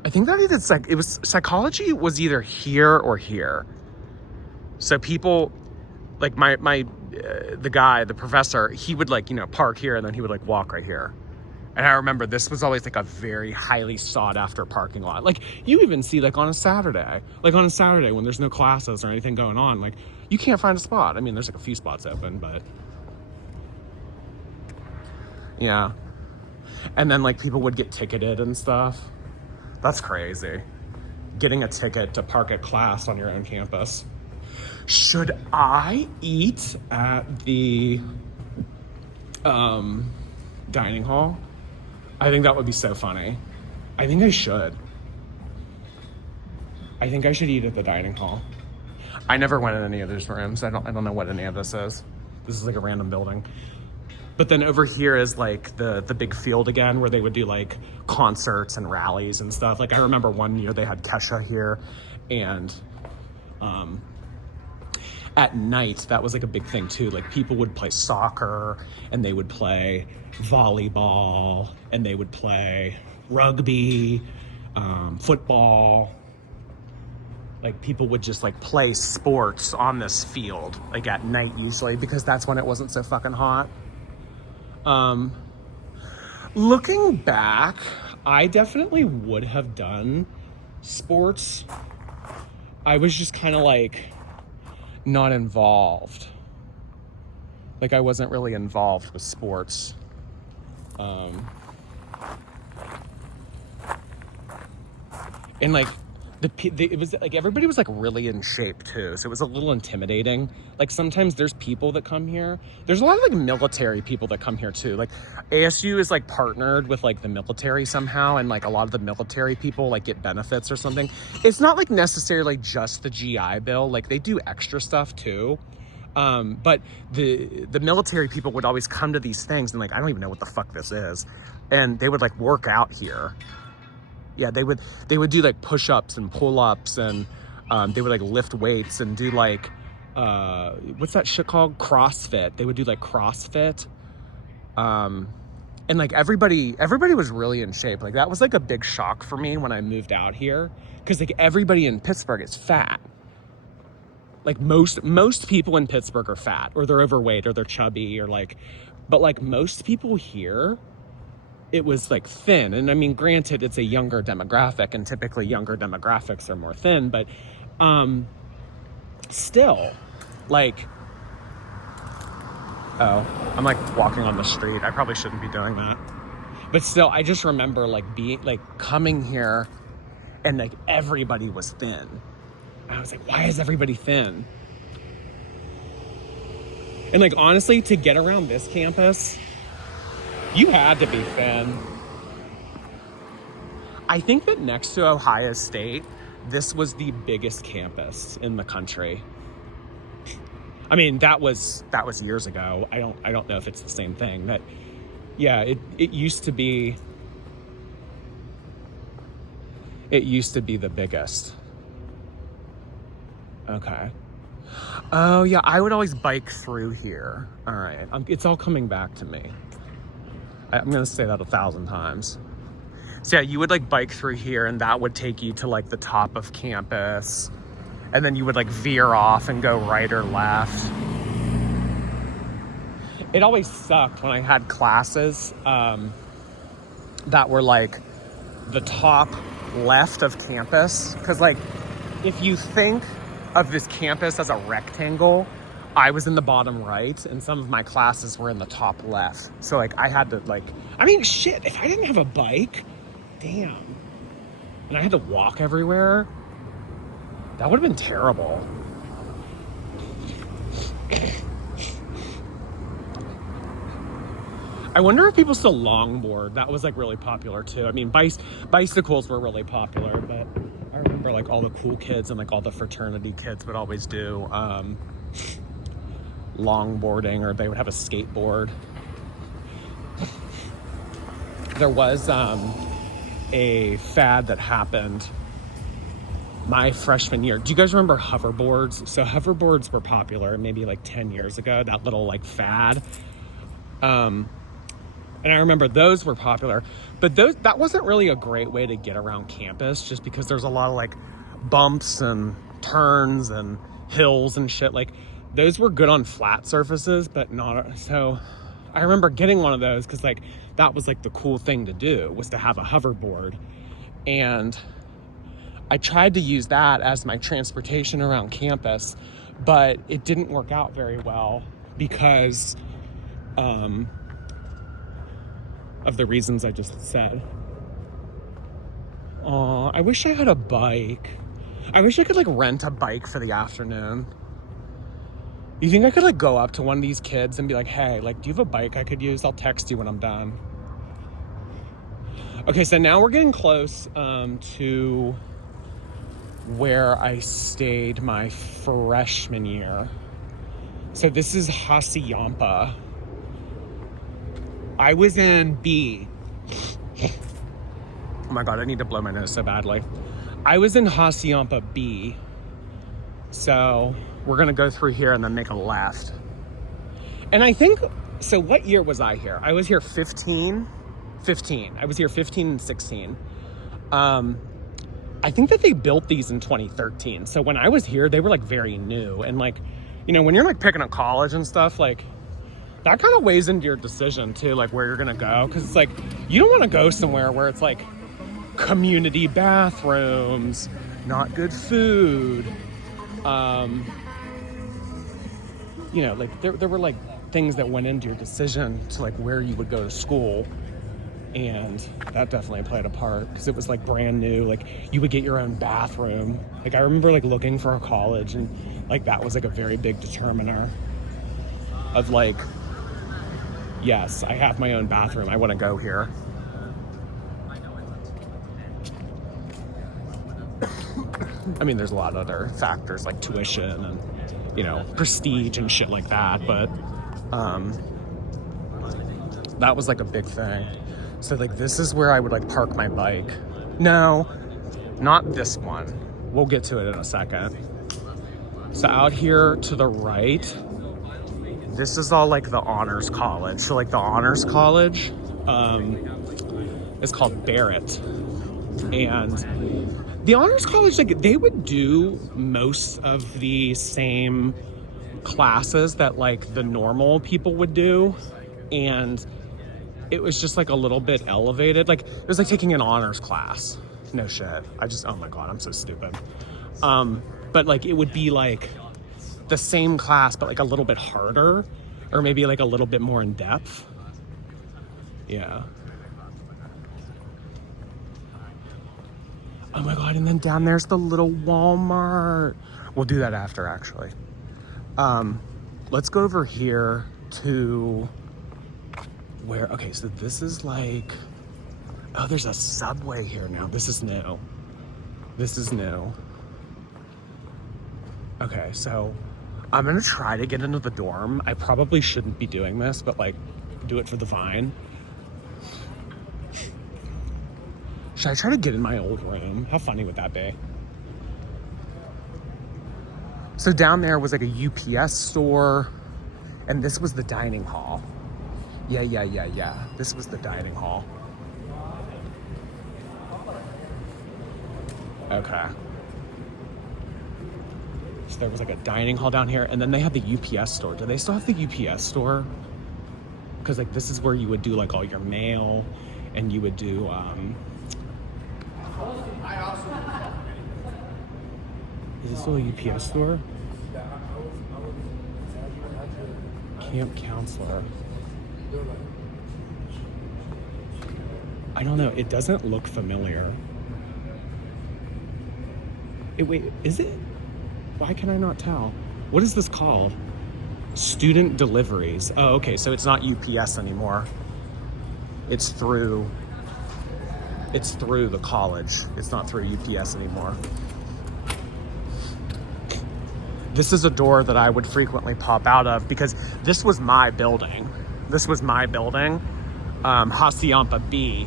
I think that it was psychology was either here or here. So people, like the professor, he would like, you know, park here and then he would like walk right here. And I remember this was always like a very highly sought after parking lot. Like you even see like on a Saturday when there's no classes or anything going on, like you can't find a spot. I mean, there's like a few spots open, but yeah. And then like people would get ticketed and stuff. That's crazy. Getting a ticket to park at class on your own campus. Should I eat at the dining hall? I think that would be so funny. I think I should. I think I should eat at the dining hall. I never went in any of those rooms. I don't know what any of this is. This is like a random building. But then over here is like the big field again where they would do like concerts and rallies and stuff. Like I remember one year they had Kesha here, and at night that was like a big thing too. Like people would play soccer and they would play volleyball and they would play rugby, football. Like people would just like play sports on this field like at night usually because that's when it wasn't so fucking hot. Looking back, I definitely would have done sports. I was just kind of like not involved. Like, I wasn't really involved with sports. And like, it was like everybody was like really in shape too, so it was a little intimidating. Like, sometimes there's people that come here, there's a lot of like military people that come here too. Like, ASU is like partnered with like the military somehow, and like a lot of the military people like get benefits or something. It's not like necessarily just the GI Bill, like they do extra stuff too. But the military people would always come to these things and like, I don't even know what the fuck this is, and they would like work out here. Yeah, they would do like push-ups and pull-ups, and they would like lift weights and do like what's that shit called? CrossFit. They would do like CrossFit. And like everybody was really in shape. Like, that was like a big shock for me when I moved out here, because like everybody in Pittsburgh is fat. Like most people in Pittsburgh are fat, or they're overweight, or they're chubby, or like, but like most people here, it was like thin. And I mean, granted, it's a younger demographic, and typically younger demographics are more thin, but still, like, oh, I'm like walking on the street. I probably shouldn't be doing that. But still, I just remember like being like coming here and like everybody was thin. I was like, why is everybody thin? And like, honestly, to get around this campus, you had to be thin. I think that next to Ohio State, this was the biggest campus in the country. I mean, that was years ago. I don't know if it's the same thing. That, yeah, it used to be. It used to be the biggest. Okay. Oh yeah, I would always bike through here. All right, it's all coming back to me. I'm gonna say that 1,000 times. So yeah, you would like bike through here, and that would take you to like the top of campus, and then you would like veer off and go right or left. It always sucked when I had classes that were like the top left of campus, because like, if you think of this campus as a rectangle, I was in the bottom right, and some of my classes were in the top left. So like, I had to like, I mean, shit, if I didn't have a bike, damn, and I had to walk everywhere, that would have been terrible. I wonder if people still longboard. That was like really popular too. I mean, bicycles were really popular, but I remember like all the cool kids and like all the fraternity kids would always do longboarding, or they would have a skateboard. There was a fad that happened my freshman year. Do you guys remember hoverboards? So hoverboards were popular maybe like 10 years ago, that little like fad. And I remember those were popular, but that wasn't really a great way to get around campus, just because there's a lot of like bumps and turns and hills and shit. Like, those were good on flat surfaces, but not. So I remember getting one of those because like that was like the cool thing to do, was to have a hoverboard. And I tried to use that as my transportation around campus, but it didn't work out very well because of the reasons I just said. I wish I had a bike. I wish I could like rent a bike for the afternoon. You think I could like go up to one of these kids and be like, hey, like, do you have a bike I could use? I'll text you when I'm done. Okay, so now we're getting close to where I stayed my freshman year. So this is Hassayampa. I was in B. Oh my God, I need to blow my nose so badly. I was in Hassayampa B. So we're gonna go through here and then make a left. And I think, so what year was I here? I was here 15. I was here 15 and 16. I think that they built these in 2013. So when I was here, they were like very new. And like, you know, when you're like picking a college and stuff, like that kind of weighs into your decision too, like where you're gonna go. Cause it's like, you don't wanna go somewhere where it's like community bathrooms, not good food. You know, like there were like things that went into your decision to like where you would go to school. And that definitely played a part because it was like brand new. Like you would get your own bathroom. Like I remember like looking for a college, and like that was like a very big determiner of like, yes, I have my own bathroom. I want to go here. I mean, there's a lot of other factors like tuition and, you know, prestige and shit like that. But that was like a big thing. So like this is where I would like park my bike. No, not this one. We'll get to it in a second. So out here to the right, this is all like the honors college. So like the honors college is called Barrett. And the honors college, like they would do most of the same classes that like the normal people would do. And it was just like a little bit elevated. Like it was like taking an honors class. No shit. Oh my God, I'm so stupid. But like it would be like the same class, but like a little bit harder, or maybe like a little bit more in depth. Yeah. Oh my God, and then down there's the little Walmart. We'll do that after, actually. Let's go over here to where, okay, so this is like, oh, there's a Subway here now. This is new. This is new. Okay, so I'm gonna try to get into the dorm. I probably shouldn't be doing this, but like, do it for the Vine. Should I try to get in my old room? How funny would that be? So down there was like a UPS store, and this was the dining hall. Yeah. This was the dining hall. Okay. So there was like a dining hall down here, and then they had the UPS store. Do they still have the UPS store? Because like this is where you would do like all your mail, and you would do is it still a UPS store? Camp counselor. I don't know. It doesn't look familiar. Wait, is it? Why can I not tell? What is this called? Student deliveries. Oh, okay. So it's not UPS anymore. It's through the college. It's not through UPS anymore. This is a door that I would frequently pop out of because this was my building. Hacienda B.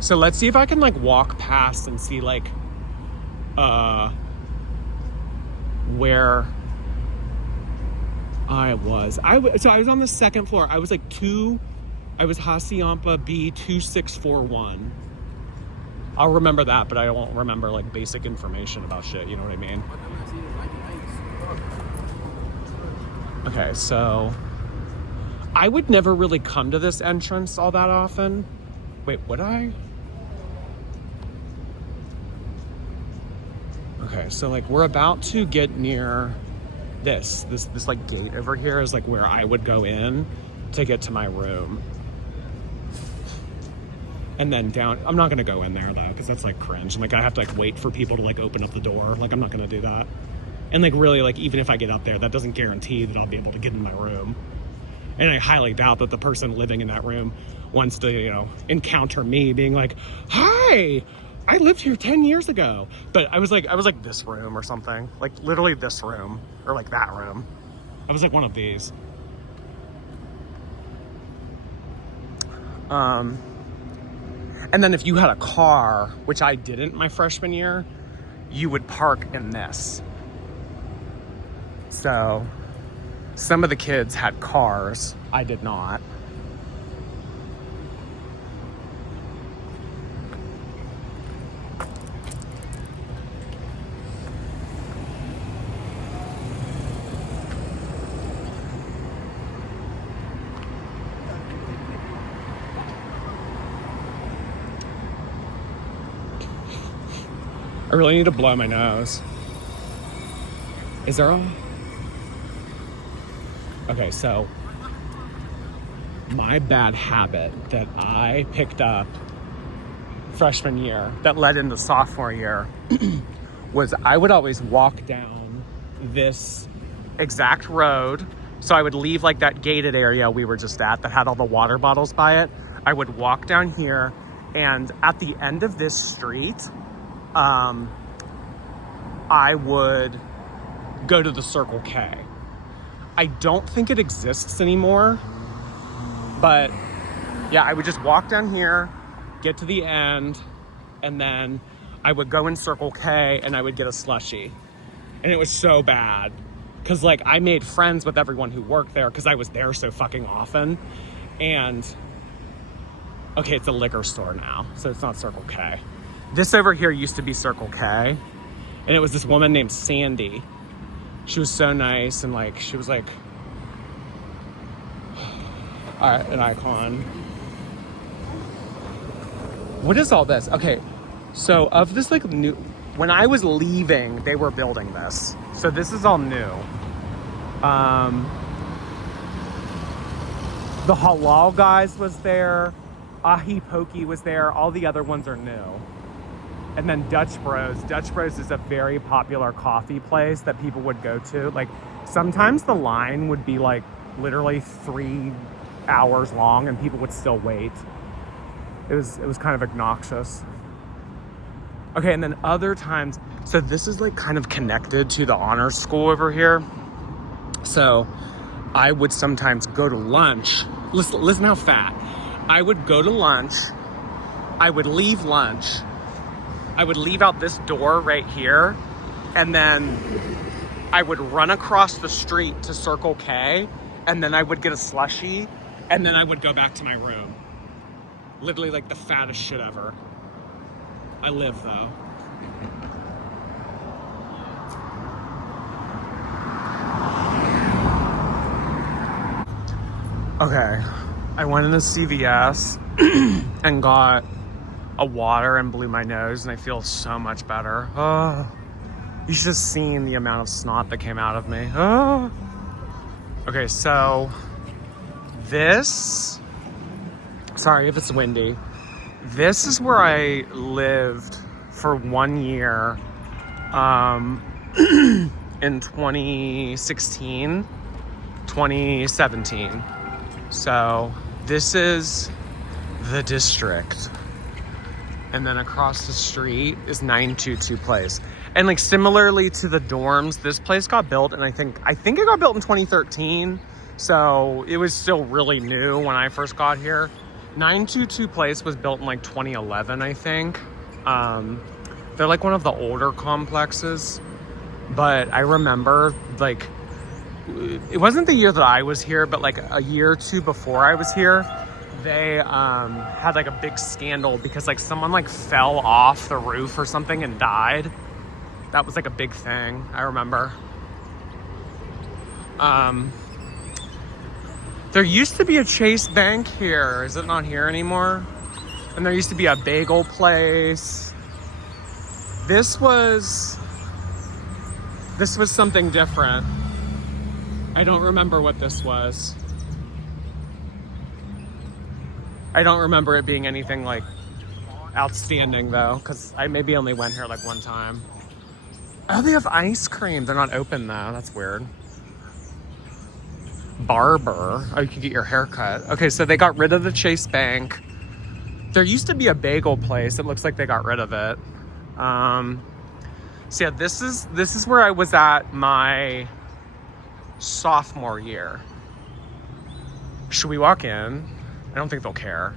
So let's see if I can like walk past and see like where I was. So I was on the second floor. I was Hacienda B 2641. I'll remember that, but I won't remember like basic information about shit, you know what I mean? Okay, so I would never really come to this entrance all that often. Wait, would I? Okay, so like we're about to get near this like gate over here is like where I would go in to get to my room. And then down, I'm not gonna go in there though, because that's like cringe. And like I have to like wait for people to like open up the door. Like I'm not gonna do that. And like really like even if I get up there, that doesn't guarantee that I'll be able to get in my room. And I highly doubt that the person living in that room wants to, you know, encounter me being like, hi, I lived here 10 years ago. But I was like this room or something, like literally this room or like that room. I was like one of these. And then if you had a car, which I didn't my freshman year, you would park in this. So some of the kids had cars. I did not. I really need to blow my nose. Is there a... Okay, so my bad habit that I picked up freshman year that led into sophomore year was I would always walk down this exact road. So I would leave like that gated area we were just at that had all the water bottles by it. I would walk down here, and at the end of this street, I would go to the Circle K. I don't think it exists anymore, but yeah, I would just walk down here, get to the end, and then I would go in Circle K and I would get a slushie. And it was so bad because like I made friends with everyone who worked there because I was there so fucking often. And okay, it's a liquor store now, so it's not Circle K. This over here used to be Circle K, and it was this woman named Sandy. She was so nice, and like she was like an icon. What is all this? Okay, so of this like new, when I was leaving, they were building this. So this is all new. The Halal Guys was there. Ahi Pokey was there. All the other ones are new. And then Dutch Bros. Dutch Bros is a very popular coffee place that people would go to. Like sometimes the line would be like literally 3 hours long and people would still wait. It was kind of obnoxious. Okay, and then other times, so this is like kind of connected to the honors school over here. So I would sometimes go to lunch. Listen how fat. I would go to lunch. I would leave lunch. I would leave out this door right here. And then I would run across the street to Circle K. And then I would get a slushie. And then I would go back to my room. Literally like the fattest shit ever. I live though. Okay, I went into CVS and got a water and blew my nose, and I feel so much better. Oh, you should have seen the amount of snot that came out of me. Oh. Okay, so this, sorry if it's windy, this is where I lived for 1 year in 2016, 2017. So this is the district. And then across the street is 922 Place. And like similarly to the dorms, this place got built, and I think it got built in 2013. So it was still really new when I first got here. 922 Place was built in like 2011, I think. They're like one of the older complexes. But I remember like, it wasn't the year that I was here, but like a year or two before I was here, they had like a big scandal because like someone like fell off the roof or something and died. That was like a big thing, I remember. There used to be a Chase Bank here. Is it not here anymore? And there used to be a bagel place. This was something different. I don't remember what this was. I don't remember it being anything like outstanding though, because I maybe only went here like one time. Oh, they have ice cream. They're not open though. That's weird. Barber. Oh, you can get your hair cut. Okay, so they got rid of the Chase Bank. There used to be a bagel place. It looks like they got rid of it. So yeah, this is where I was at my sophomore year. Should we walk in? I don't think they'll care.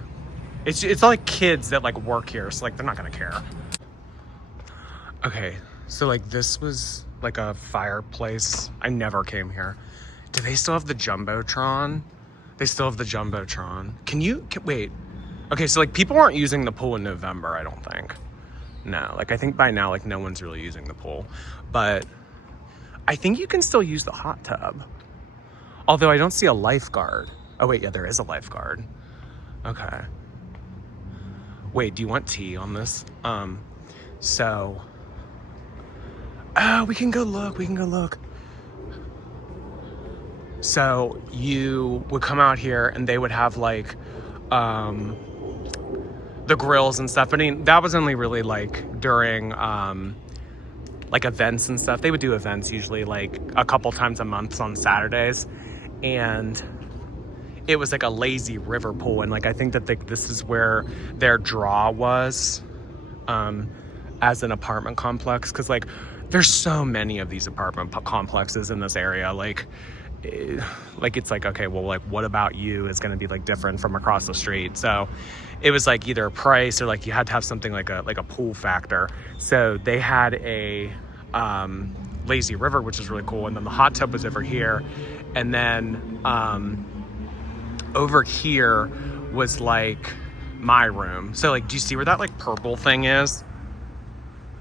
It's like kids that like work here, so like they're not gonna care. Okay, so like this was like a fireplace. I never came here. Do they still have the Jumbotron? They still have the Jumbotron. Wait. Okay, so like people aren't using the pool in November, I don't think. No, like I think by now like no one's really using the pool. But I think you can still use the hot tub. Although I don't see a lifeguard. Oh wait, yeah, there is a lifeguard. Okay. Wait, do you want tea on this? So, oh, we can go look. So you would come out here and they would have like the grills and stuff. But I mean, that was only really like during like events and stuff. They would do events usually like a couple times a month on Saturdays. And it was like a lazy river pool. And like, I think that this is where their draw was as an apartment complex. Cause like there's so many of these apartment complexes in this area. Like it's like, okay, well, like what about you is going to be like different from across the street? So it was like either price or like you had to have something like a pool factor. So they had a lazy river, which is really cool. And then the hot tub was over here. And then over here was like my room. So like, do you see where that like purple thing is?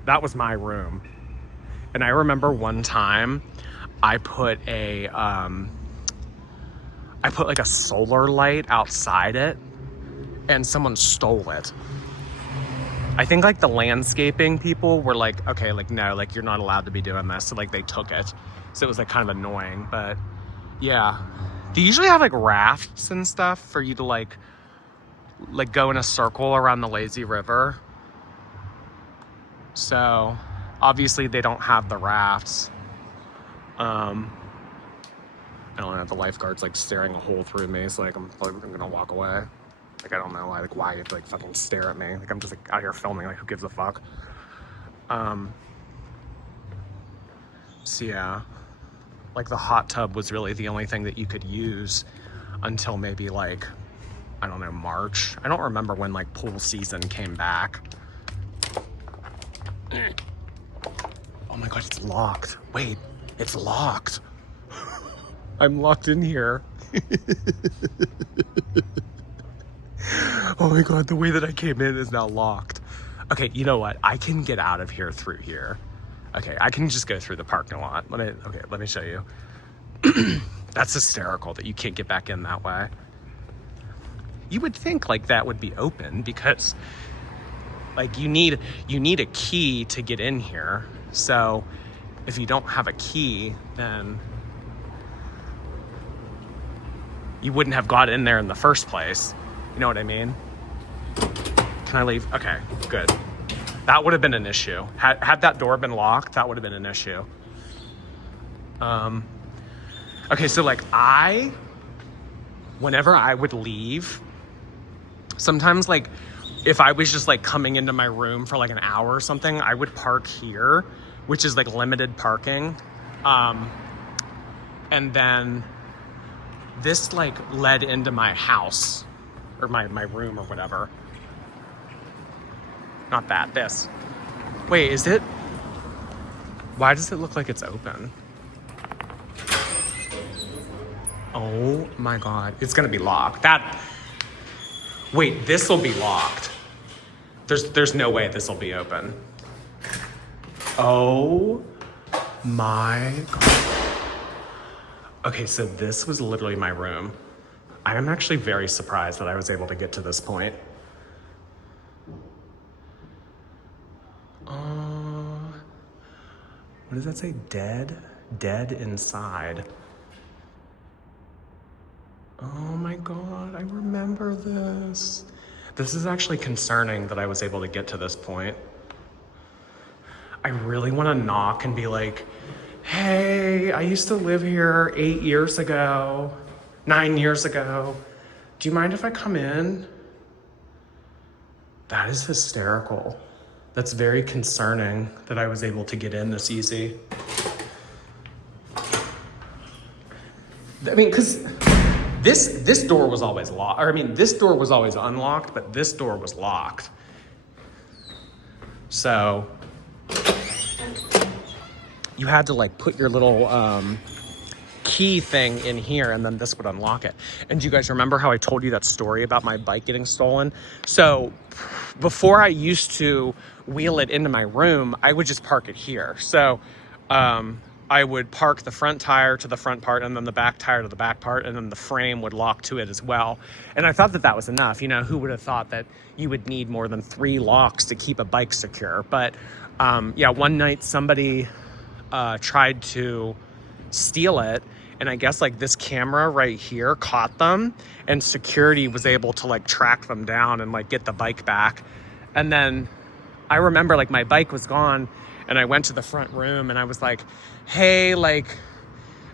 That was my room. And I remember one time I put like a solar light outside it and someone stole it. I think like the landscaping people were like, okay, like no, like you're not allowed to be doing this. So like they took it. So it was like kind of annoying, but yeah. They usually have like rafts and stuff for you to like go in a circle around the lazy river. So obviously they don't have the rafts. I don't know, the lifeguard's like staring a hole through me, so like I'm gonna walk away. Like I don't know why you have to like fucking stare at me. Like I'm just like out here filming, like who gives a fuck? So yeah, like the hot tub was really the only thing that you could use until maybe like, I don't know, March. I don't remember when like pool season came back. Oh my God, it's locked. Wait, it's locked. I'm locked in here. Oh my God, the way that I came in is now locked. Okay, you know what? I can get out of here through here. Okay, I can just go through the parking lot. Let me show you. That's hysterical that you can't get back in that way. You would think like that would be open because like you need a key to get in here. So if you don't have a key, then you wouldn't have got in there in the first place. You know what I mean? Can I leave? Okay, good. That would have been an issue. Had that door been locked, that would have been an issue. Okay, so like whenever I would leave, sometimes like if I was just like coming into my room for like an hour or something, I would park here, which is like limited parking. And then this like led into my house or my room or whatever. Not that, this. Wait, is it? Why does it look like it's open? Oh my God, it's gonna be locked. Wait, this will be locked. There's no way this will be open. Oh my God. Okay, so this was literally my room. I am actually very surprised that I was able to get to this point. What does that say? Dead inside. Oh my God, I remember this. This is actually concerning that I was able to get to this point. I really want to knock and be like, hey, I used to live here 8 years ago, 9 years ago. Do you mind if I come in? That is hysterical. That's very concerning that I was able to get in this easy. I mean, because this door was always locked. Or I mean, this door was always unlocked, but this door was locked. So you had to like put your little key thing in here and then this would unlock it. And do you guys remember how I told you that story about my bike getting stolen? So before I used to wheel it into my room, I would just park it here. So I would park the front tire to the front part and then the back tire to the back part, and then the frame would lock to it as well. And I thought that that was enough. You know, who would have thought that you would need more than 3 locks to keep a bike secure? But yeah, one night somebody tried to steal it, And I guess like this camera right here caught them, and security was able to like track them down and like get the bike back. And then I remember like my bike was gone, and I went to the front room and I was like, hey, like,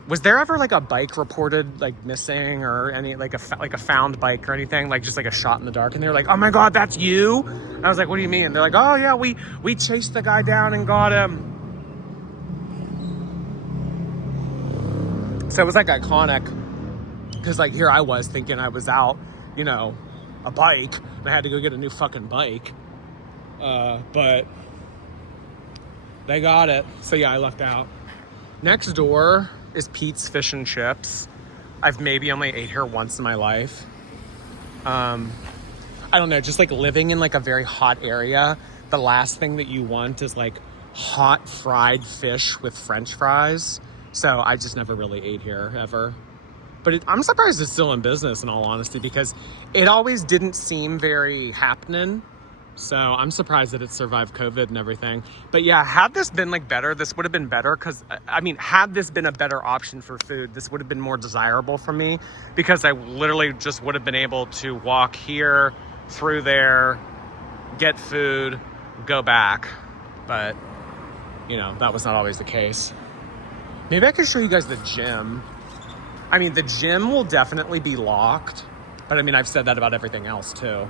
was there ever like a bike reported like missing or any like a found bike or anything, like just like a shot in the dark? And they were like, oh my God, that's you? And I was like, what do you mean? They're like, oh yeah, we chased the guy down and got him. So it was like iconic, because like here I was thinking I was out, you know, a bike, and I had to go get a new fucking bike. But they got it. So yeah, I lucked out. Next door is Pete's Fish and Chips. I've maybe only ate here once in my life. I don't know, just like living in like a very hot area, the last thing that you want is like hot fried fish with French fries. So I just never really ate here ever. But I'm surprised it's still in business, in all honesty, because it always didn't seem very happening. So I'm surprised that it survived COVID and everything. But yeah, had this been like better, this would have been better. Because I mean, had this been a better option for food, this would have been more desirable for me, because I literally just would have been able to walk here, through there, get food, go back. But you know, that was not always the case. Maybe I could show you guys the gym. I mean, the gym will definitely be locked, but I mean, I've said that about everything else too.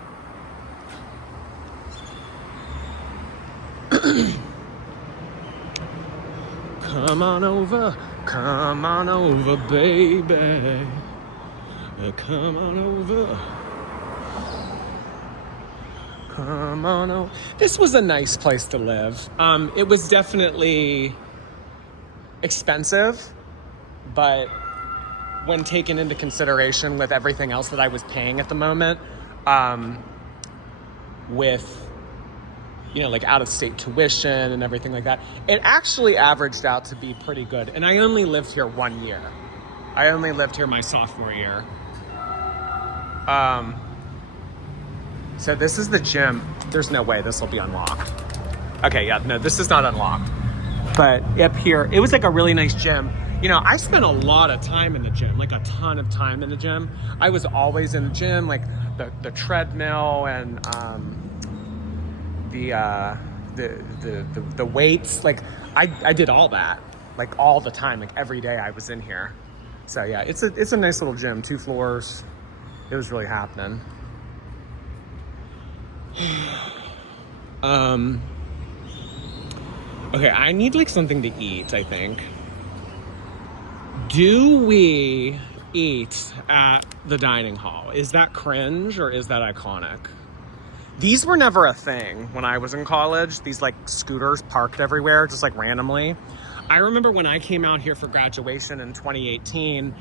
Come on over, baby. Come on over. Come on over. This was a nice place to live. It was definitely expensive, but when taken into consideration with everything else that I was paying at the moment, with, you know, like out-of-state tuition and everything like that, it actually averaged out to be pretty good. And I only lived here 1 year. I only lived here my sophomore year. So this is the gym. There's no way this will be unlocked. Okay, yeah, no, this is not unlocked. But up here, it was like a really nice gym. You know, I spent a lot of time in the gym, like a ton of time in the gym. I was always in the gym, like the treadmill and the weights. Like I did all that, like all the time, like every day I was in here. So yeah, it's a nice little gym, 2 floors. It was really happening. Okay, I need like something to eat, I think. Do we eat at the dining hall? Is that cringe or is that iconic? These were never a thing when I was in college. These like scooters parked everywhere, just like randomly. I remember when I came out here for graduation in 2018,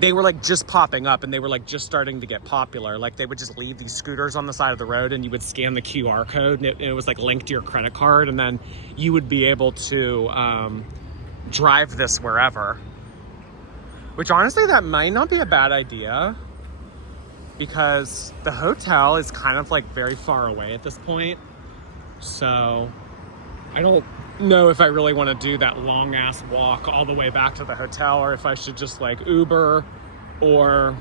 they were like just popping up, and they were like just starting to get popular. Like they would just leave these scooters on the side of the road, and you would scan the QR code, and it was like linked to your credit card, and then you would be able to drive this wherever. Which honestly, that might not be a bad idea, because the hotel is kind of like very far away at this point. So I don't know if I really want to do that long ass walk all the way back to the hotel, or if I should just like Uber or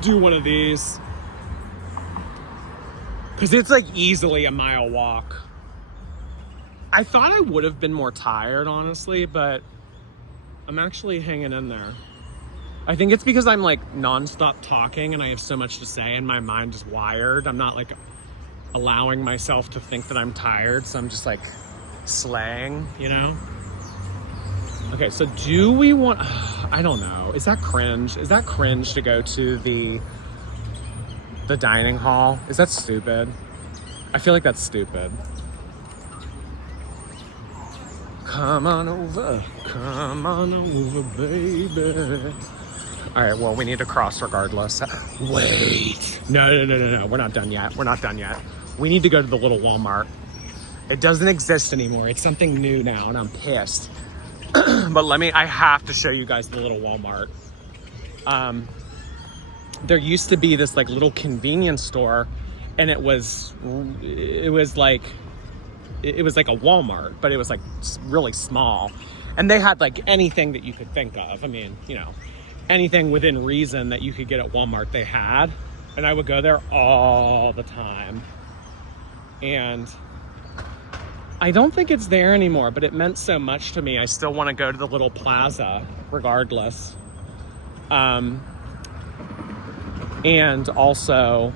do one of these, because it's like easily a mile walk. I thought I would have been more tired, honestly, but I'm actually hanging in there. I think it's because I'm like nonstop talking and I have so much to say and my mind is wired. I'm not like allowing myself to think that I'm tired, so I'm just like slang, you know? Okay, so do we want, I don't know, is that cringe? Is that cringe to go to the dining hall? Is that stupid? I feel like that's stupid. Come on over, baby. All right, well, we need to cross regardless. Wait, no, we're not done yet. We need to go to the little Walmart. It doesn't exist anymore. It's something new now, and I'm pissed. But I have to show you guys the little Walmart. There used to be this like little convenience store, and it was it was like a Walmart, but it was like really small. And they had like anything that you could think of. I mean, you know, anything within reason that you could get at Walmart, they had. And I would go there all the time. And I don't think it's there anymore, but it meant so much to me. I still want to go to the little plaza regardless. And also,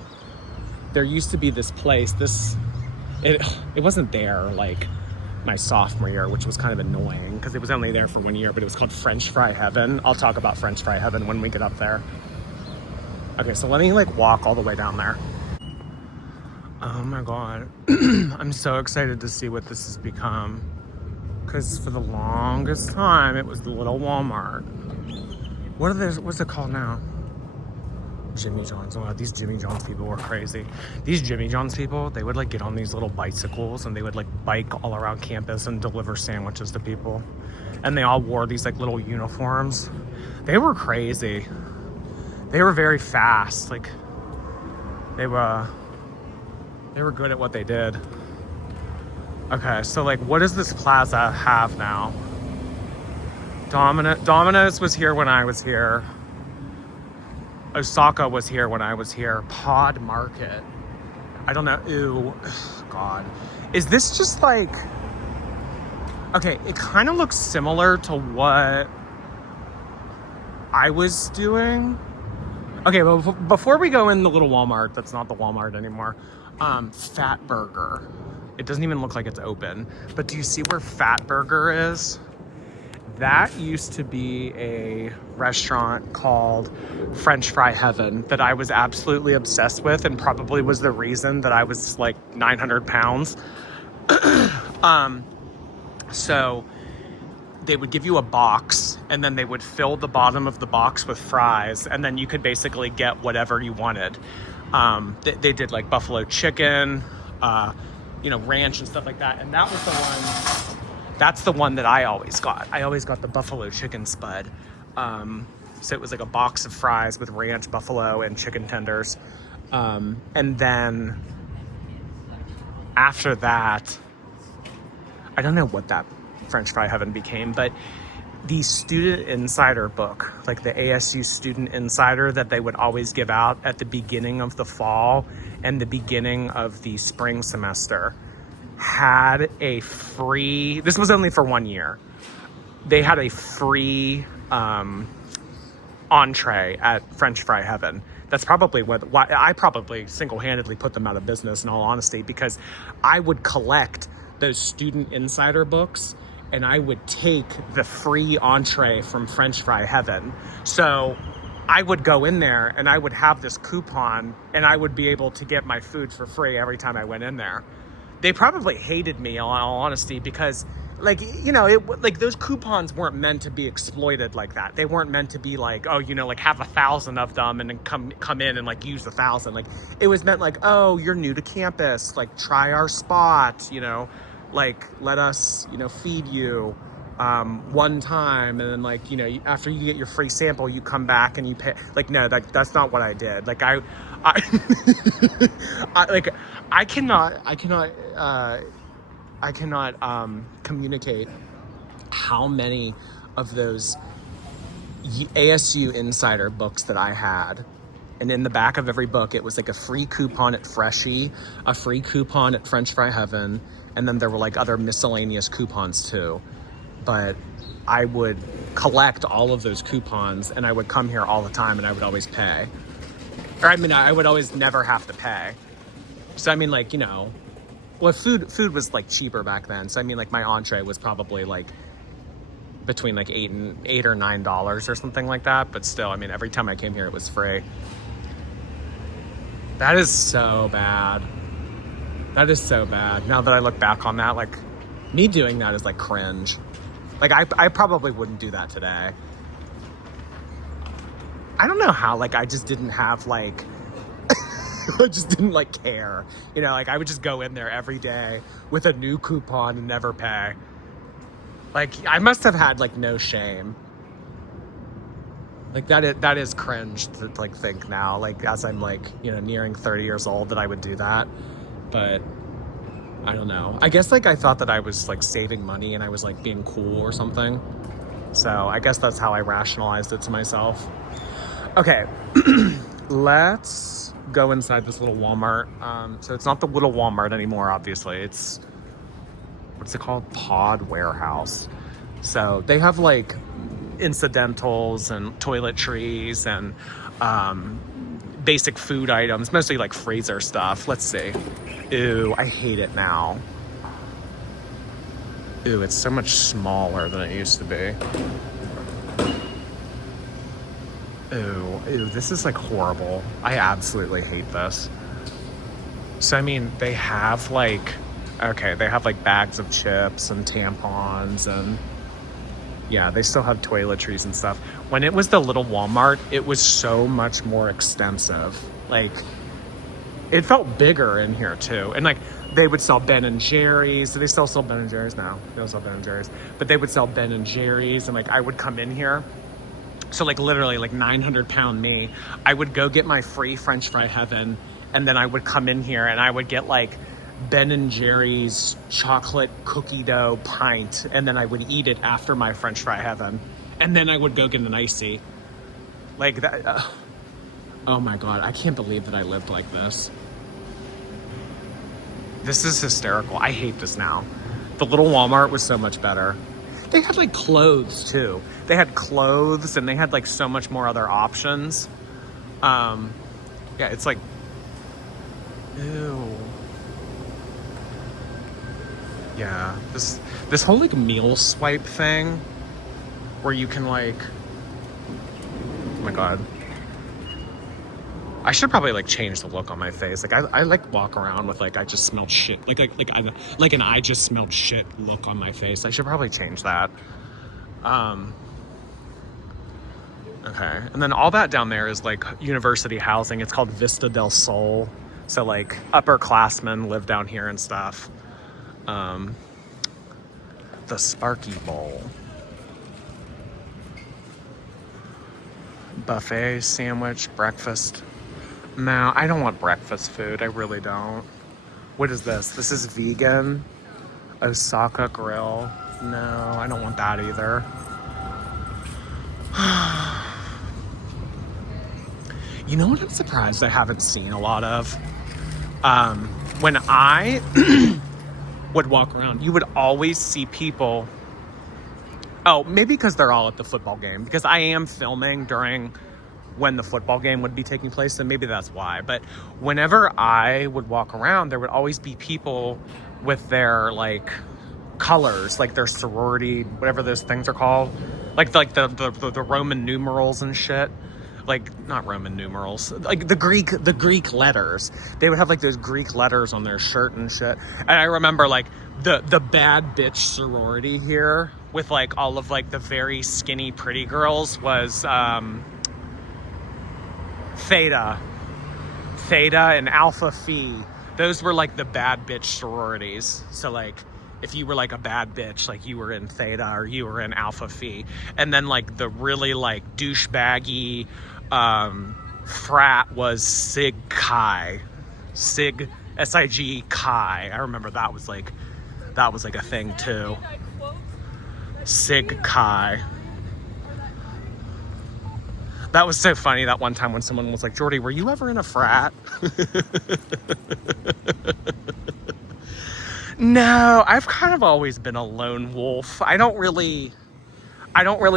there used to be this place, it wasn't there like my sophomore year, which was kind of annoying because it was only there for 1 year, but it was called French Fry Heaven. I'll talk about French Fry Heaven when we get up there. Okay, so let me like walk all the way down there. Oh my God. I'm so excited to see what this has become. Because for the longest time, it was the little Walmart. What's it called now? Jimmy John's. Wow, these Jimmy John's people were crazy. These Jimmy John's people, they would like get on these little bicycles and they would like bike all around campus and deliver sandwiches to people. And they all wore these like little uniforms. They were crazy. They were very fast. Like they were good at what they did. Okay, so like what does this plaza have now? Domino's was here when I was here. Osaka was here when I was here. Pod Market. I don't know. Ew. God. Is this just like... Okay, it kind of looks similar to what I was doing. Okay, well, before we go in the little Walmart, that's not the Walmart anymore. Fat Burger. It doesn't even look like it's open. But do you see where Fat Burger is? That used to be a restaurant called French Fry Heaven that I was absolutely obsessed with and probably was the reason that I was like 900 pounds. So they would give you a box and then they would fill the bottom of the box with fries and then you could basically get whatever you wanted. They did like buffalo chicken, ranch and stuff like that. And that was the one... That's the one that I always got. I always got the buffalo chicken spud. So it was like a box of fries with ranch, buffalo, and chicken tenders. And then after that, I don't know what that French Fry Heaven became, but the Student Insider book, like the ASU Student Insider that they would always give out at the beginning of the fall and the beginning of the spring semester, had a free, this was only for 1 year, they had a free entree at French Fry Heaven. That's probably why I probably single-handedly put them out of business, in all honesty, because I would collect those Student Insider books and I would take the free entree from French Fry Heaven. So I would go in there and I would have this coupon and I would be able to get my food for free every time I went in there. They probably hated me, in all honesty, because, like, like those coupons weren't meant to be exploited like that. They weren't meant to be like, oh, like have 1,000 of them and then come in and like use 1,000. Like it was meant like, oh, you're new to campus, like try our spot, like let us, feed you one time, and then like, after you get your free sample, you come back and you pay. Like, no, that's not what I did. Like I I cannot communicate how many of those ASU Insider books that I had. And in the back of every book, it was like a free coupon at Freshie, a free coupon at French Fry Heaven, and then there were like other miscellaneous coupons too. But I would collect all of those coupons and I would come here all the time and I would always pay. Or I would always never have to pay. So like, well, food was like cheaper back then. So like my entree was probably like between like $8 or $9 or something like that. But still, every time I came here, it was free. That is so bad. That is so bad. Now that I look back on that, like me doing that is like cringe. Like I probably wouldn't do that today. I don't know how, like I just didn't have like, I just didn't like care. Like I would just go in there every day with a new coupon and never pay. Like I must have had like no shame. Like that is cringe to like think now, like as I'm like, nearing 30 years old, that I would do that. But I don't know. I guess like I thought that I was like saving money and I was like being cool or something. So I guess that's how I rationalized it to myself. Okay, let's go inside this little Walmart. So it's not the little Walmart anymore, obviously. It's, what's it called? Pod Warehouse. So they have like incidentals and toiletries and basic food items, mostly like freezer stuff. Let's see. Ew, I hate it now. Ew, it's so much smaller than it used to be. Ew, this is like horrible. I absolutely hate this. So, I mean, they have like, okay, they have like bags of chips and tampons and yeah, they still have toiletries and stuff. When it was the little Walmart, it was so much more extensive. Like, it felt bigger in here too. And like, they would sell Ben and Jerry's. Do they still sell Ben and Jerry's? No, they don't sell Ben and Jerry's. But they would sell Ben and Jerry's and like, I would come in here. So like literally like 900-pound me, I would go get my free French fry heaven, and then I would come in here and I would get like Ben and Jerry's chocolate cookie dough pint, and then I would eat it after my French fry heaven, and then I would go get an icy. Like that. Oh my God, I can't believe that I lived like this. This is hysterical. I hate this now. The little Walmart was so much better. They had like clothes too. They had clothes and they had like so much more other options. Yeah, it's like, ew. Yeah, this whole like meal swipe thing where you can like, oh my God. I should probably like change the look on my face. Like I like walk around with like I just smelled shit. Like an I just smelled shit look on my face. I should probably change that. Okay. And then all that down there is like university housing. It's called Vista del Sol. So like upperclassmen live down here and stuff. The Sparky Bowl. Buffet, sandwich, breakfast. No, I don't want breakfast food. I really don't. What is this? This is vegan. Osaka Grill. No, I don't want that either. You know what I'm surprised I haven't seen a lot of? When I would walk around, you would always see people. Oh, maybe because they're all at the football game. Because I am filming during when the football game would be taking place, and maybe that's why. But whenever I would walk around, there would always be people with their like colors, like their sorority, whatever those things are called, like the Roman numerals and shit. Like not Roman numerals, like the Greek letters. They would have like those Greek letters on their shirt and shit. And I remember like the bad bitch sorority here with like all of like the very skinny pretty girls was Theta and Alpha Phi. Those were like the bad bitch sororities. So like if you were like a bad bitch, like you were in Theta or you were in Alpha Phi. And then like the really like douchebaggy frat was Sig Chi. Sig S-I-G Chi. I remember that was like a thing too. Sig Chi. That was so funny that one time when someone was like, Jordy, were you ever in a frat? No, I've kind of always been a lone wolf. I don't really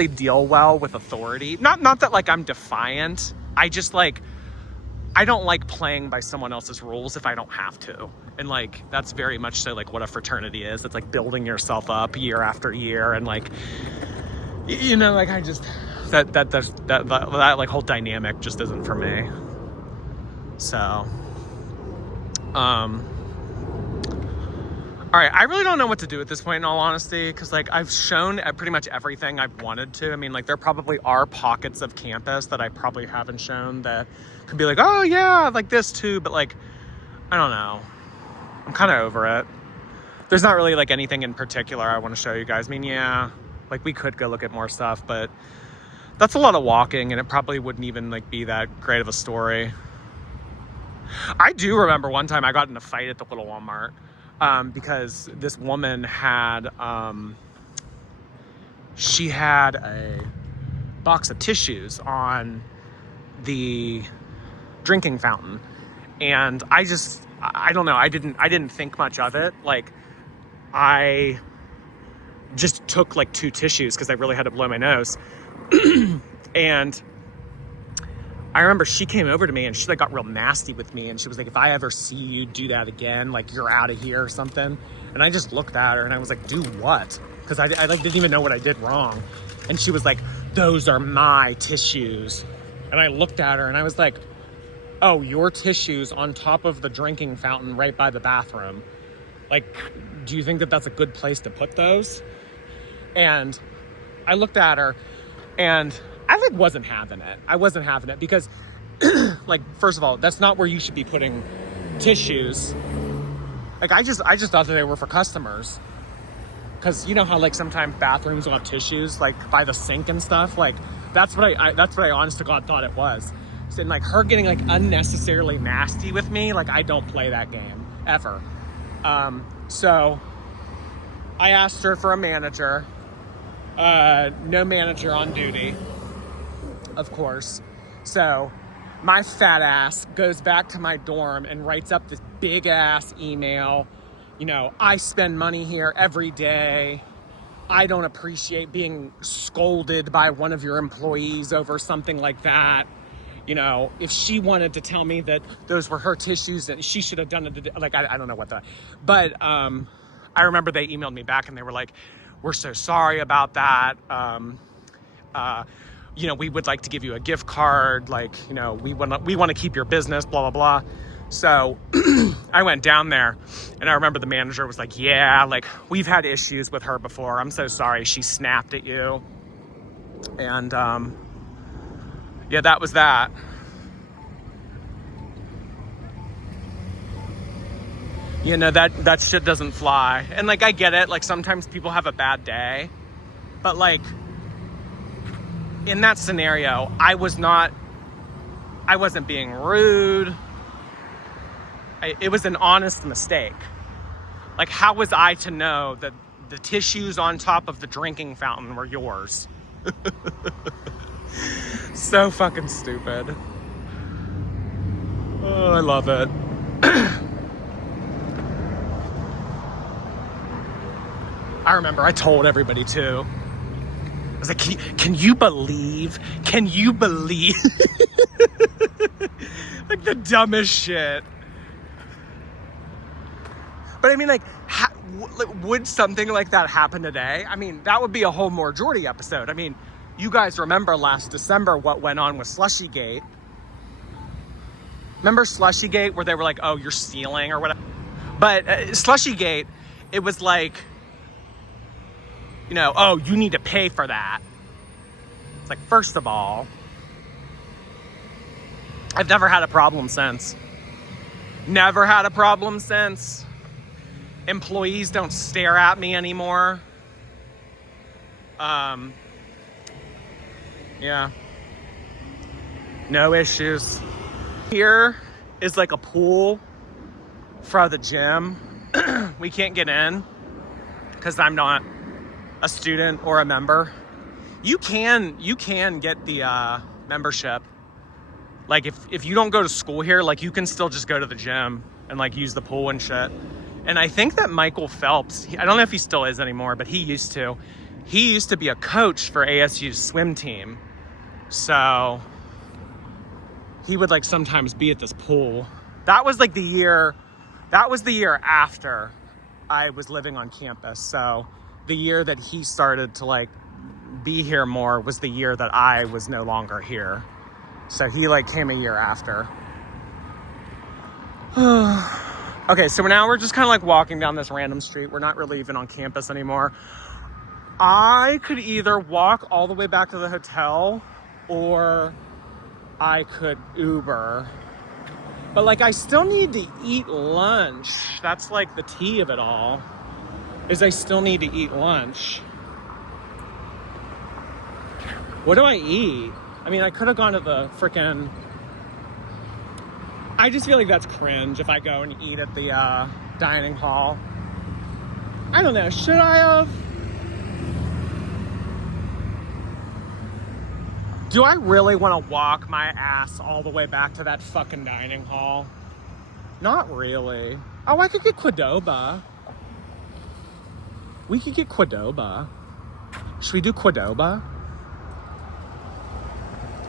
deal well with authority. Not that like I'm defiant. I just like, I don't like playing by someone else's rules if I don't have to. And like, that's very much so like what a fraternity is. It's like building yourself up year after year. And like, you know, like I just, that like whole dynamic just isn't for me. So, all right, I really don't know what to do at this point, in all honesty, because like I've shown pretty much everything I've wanted to. I mean, like there probably are pockets of campus that I probably haven't shown that could be like, oh yeah, like this too, but like, I don't know. I'm kind of over it. There's not really like anything in particular I want to show you guys. I mean, yeah, like we could go look at more stuff, but that's a lot of walking and it probably wouldn't even like be that great of a story. I do remember one time I got in a fight at the little Walmart. because this woman had, she had a box of tissues on the drinking fountain. And I don't know, I didn't think much of it. Like, I just took like 2 tissues because I really had to blow my nose. And I remember she came over to me and she like got real nasty with me, and she was like, if I ever see you do that again, like you're out of here or something. And I just looked at her and I was like, do what? Because I like didn't even know what I did wrong. And she was like, those are my tissues. And I looked at her and I was like, oh, your tissues on top of the drinking fountain right by the bathroom. Like, do you think that that's a good place to put those? And I looked at her and I like wasn't having it. I wasn't having it because like, first of all, that's not where you should be putting tissues. Like, I just thought that they were for customers. Cause you know how like sometimes bathrooms will have tissues like by the sink and stuff. Like that's what I honest to God thought it was. And like her getting like unnecessarily nasty with me, like I don't play that game ever. So I asked her for a manager. No manager on duty, of course. So my fat ass goes back to my dorm and writes up this big ass email. You know, I spend money here every day. I don't appreciate being scolded by one of your employees over something like that. You know, if she wanted to tell me that those were her tissues, that she should have done it. Like, I don't know what the, but I remember they emailed me back and they were like, we're so sorry about that. You know, we would like to give you a gift card. Like, you know, we want to keep your business, blah, blah, blah. So I went down there and I remember the manager was like, yeah, like we've had issues with her before. I'm so sorry. She snapped at you. And, yeah, that was that. You know, that shit doesn't fly. And like, I get it. Like sometimes people have a bad day, but like in that scenario, I wasn't being rude. It was an honest mistake. Like, how was I to know that the tissues on top of the drinking fountain were yours? So fucking stupid. Oh, I love it. I remember I told everybody too. I was like, can you believe? Like the dumbest shit. But I mean, like, would something like that happen today? I mean, that would be a whole more Jordy episode. I mean, you guys remember last December what went on with Slushygate. Remember Slushygate where they were like, oh, you're stealing or whatever? But Slushygate, it was like, you know, oh, you need to pay for that. It's like, first of all, I've never had a problem since. Never had a problem since. Employees don't stare at me anymore. Yeah. No issues. Here is like a pool for the gym. We can't get in because I'm not a student or a member. You can get the membership. Like if you don't go to school here, like you can still just go to the gym and like use the pool and shit. And I think that Michael Phelps, I don't know if he still is anymore, but he used to be a coach for ASU's swim team. So he would like sometimes be at this pool. That was the year after I was living on campus. So the year that he started to like be here more was the year that I was no longer here. So he like came a year after. Okay, so now we're just kind of like walking down this random street. We're not really even on campus anymore. I could either walk all the way back to the hotel or I could Uber. But like I still need to eat lunch. That's like the tea of it all, is I still need to eat lunch. What do I eat? I mean, I could have gone to the frickin'... I just feel like that's cringe if I go and eat at the dining hall. I don't know, should I have? Do I really want to walk my ass all the way back to that fucking dining hall? Not really. Oh, I could get Qdoba. We could get Qdoba. Should we do Qdoba?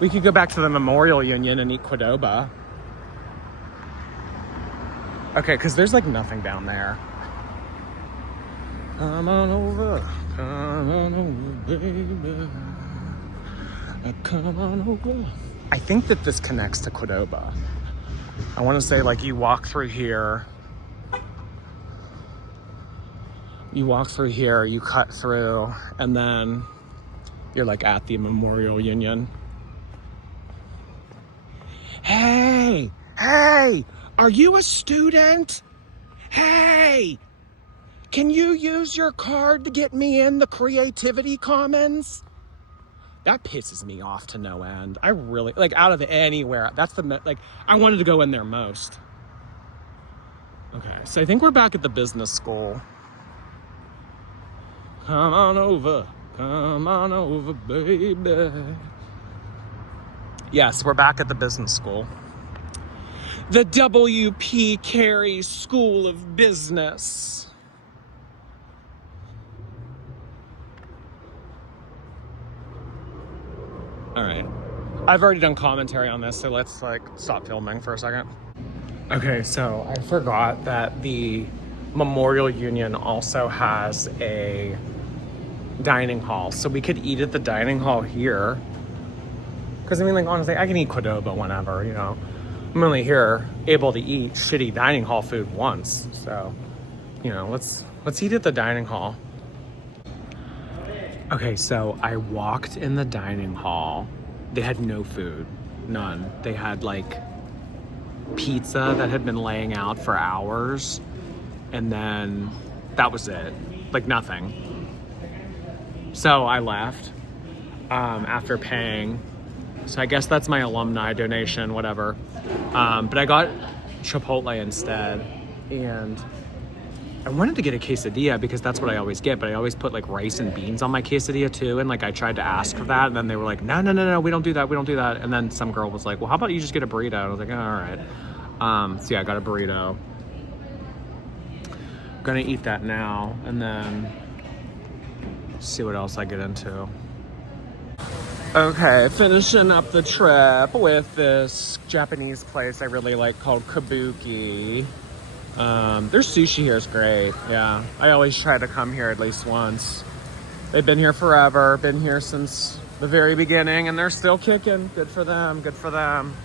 We could go back to the Memorial Union and eat Qdoba. Okay, because there's like nothing down there. Come on over, baby. Come on over. I think that this connects to Qdoba. I want to say like you walk through here. You walk through here, you cut through, and then you're like at the Memorial Union. Hey, are you a student? Hey, can you use your card to get me in the Creativity Commons? That pisses me off to no end. I really, like out of anywhere, that's the, like, I wanted to go in there most. Okay, so I think we're back at the business school. Come on over, baby. Yes, we're back at the business school. The W.P. Carey School of Business. All right. I've already done commentary on this, so let's like stop filming for a second. Okay, so I forgot that the Memorial Union also has a dining hall, so we could eat at the dining hall here. Because I mean, like, honestly, I can eat Qdoba whenever, you know. I'm only here able to eat shitty dining hall food once, so, you know, let's eat at the dining hall. Okay, so I walked in the dining hall. They had no food, none. They had like pizza that had been laying out for hours, and then that was it, like nothing. So I left after paying. So I guess that's my alumni donation, whatever. But I got Chipotle instead, and I wanted to get a quesadilla because that's what I always get, but I always put like rice and beans on my quesadilla too, and like I tried to ask for that, and then they were like, no, we don't do that, and then some girl was like, well, how about you just get a burrito? And I was like, oh, all right. So yeah, I got a burrito. Gonna eat that now, and then see what else I get into. Okay, finishing up the trip with this Japanese place I really like called Kabuki. Their sushi here is great, yeah. I always try to come here at least once. They've been here forever, been here since the very beginning, and they're still kicking. Good for them, good for them.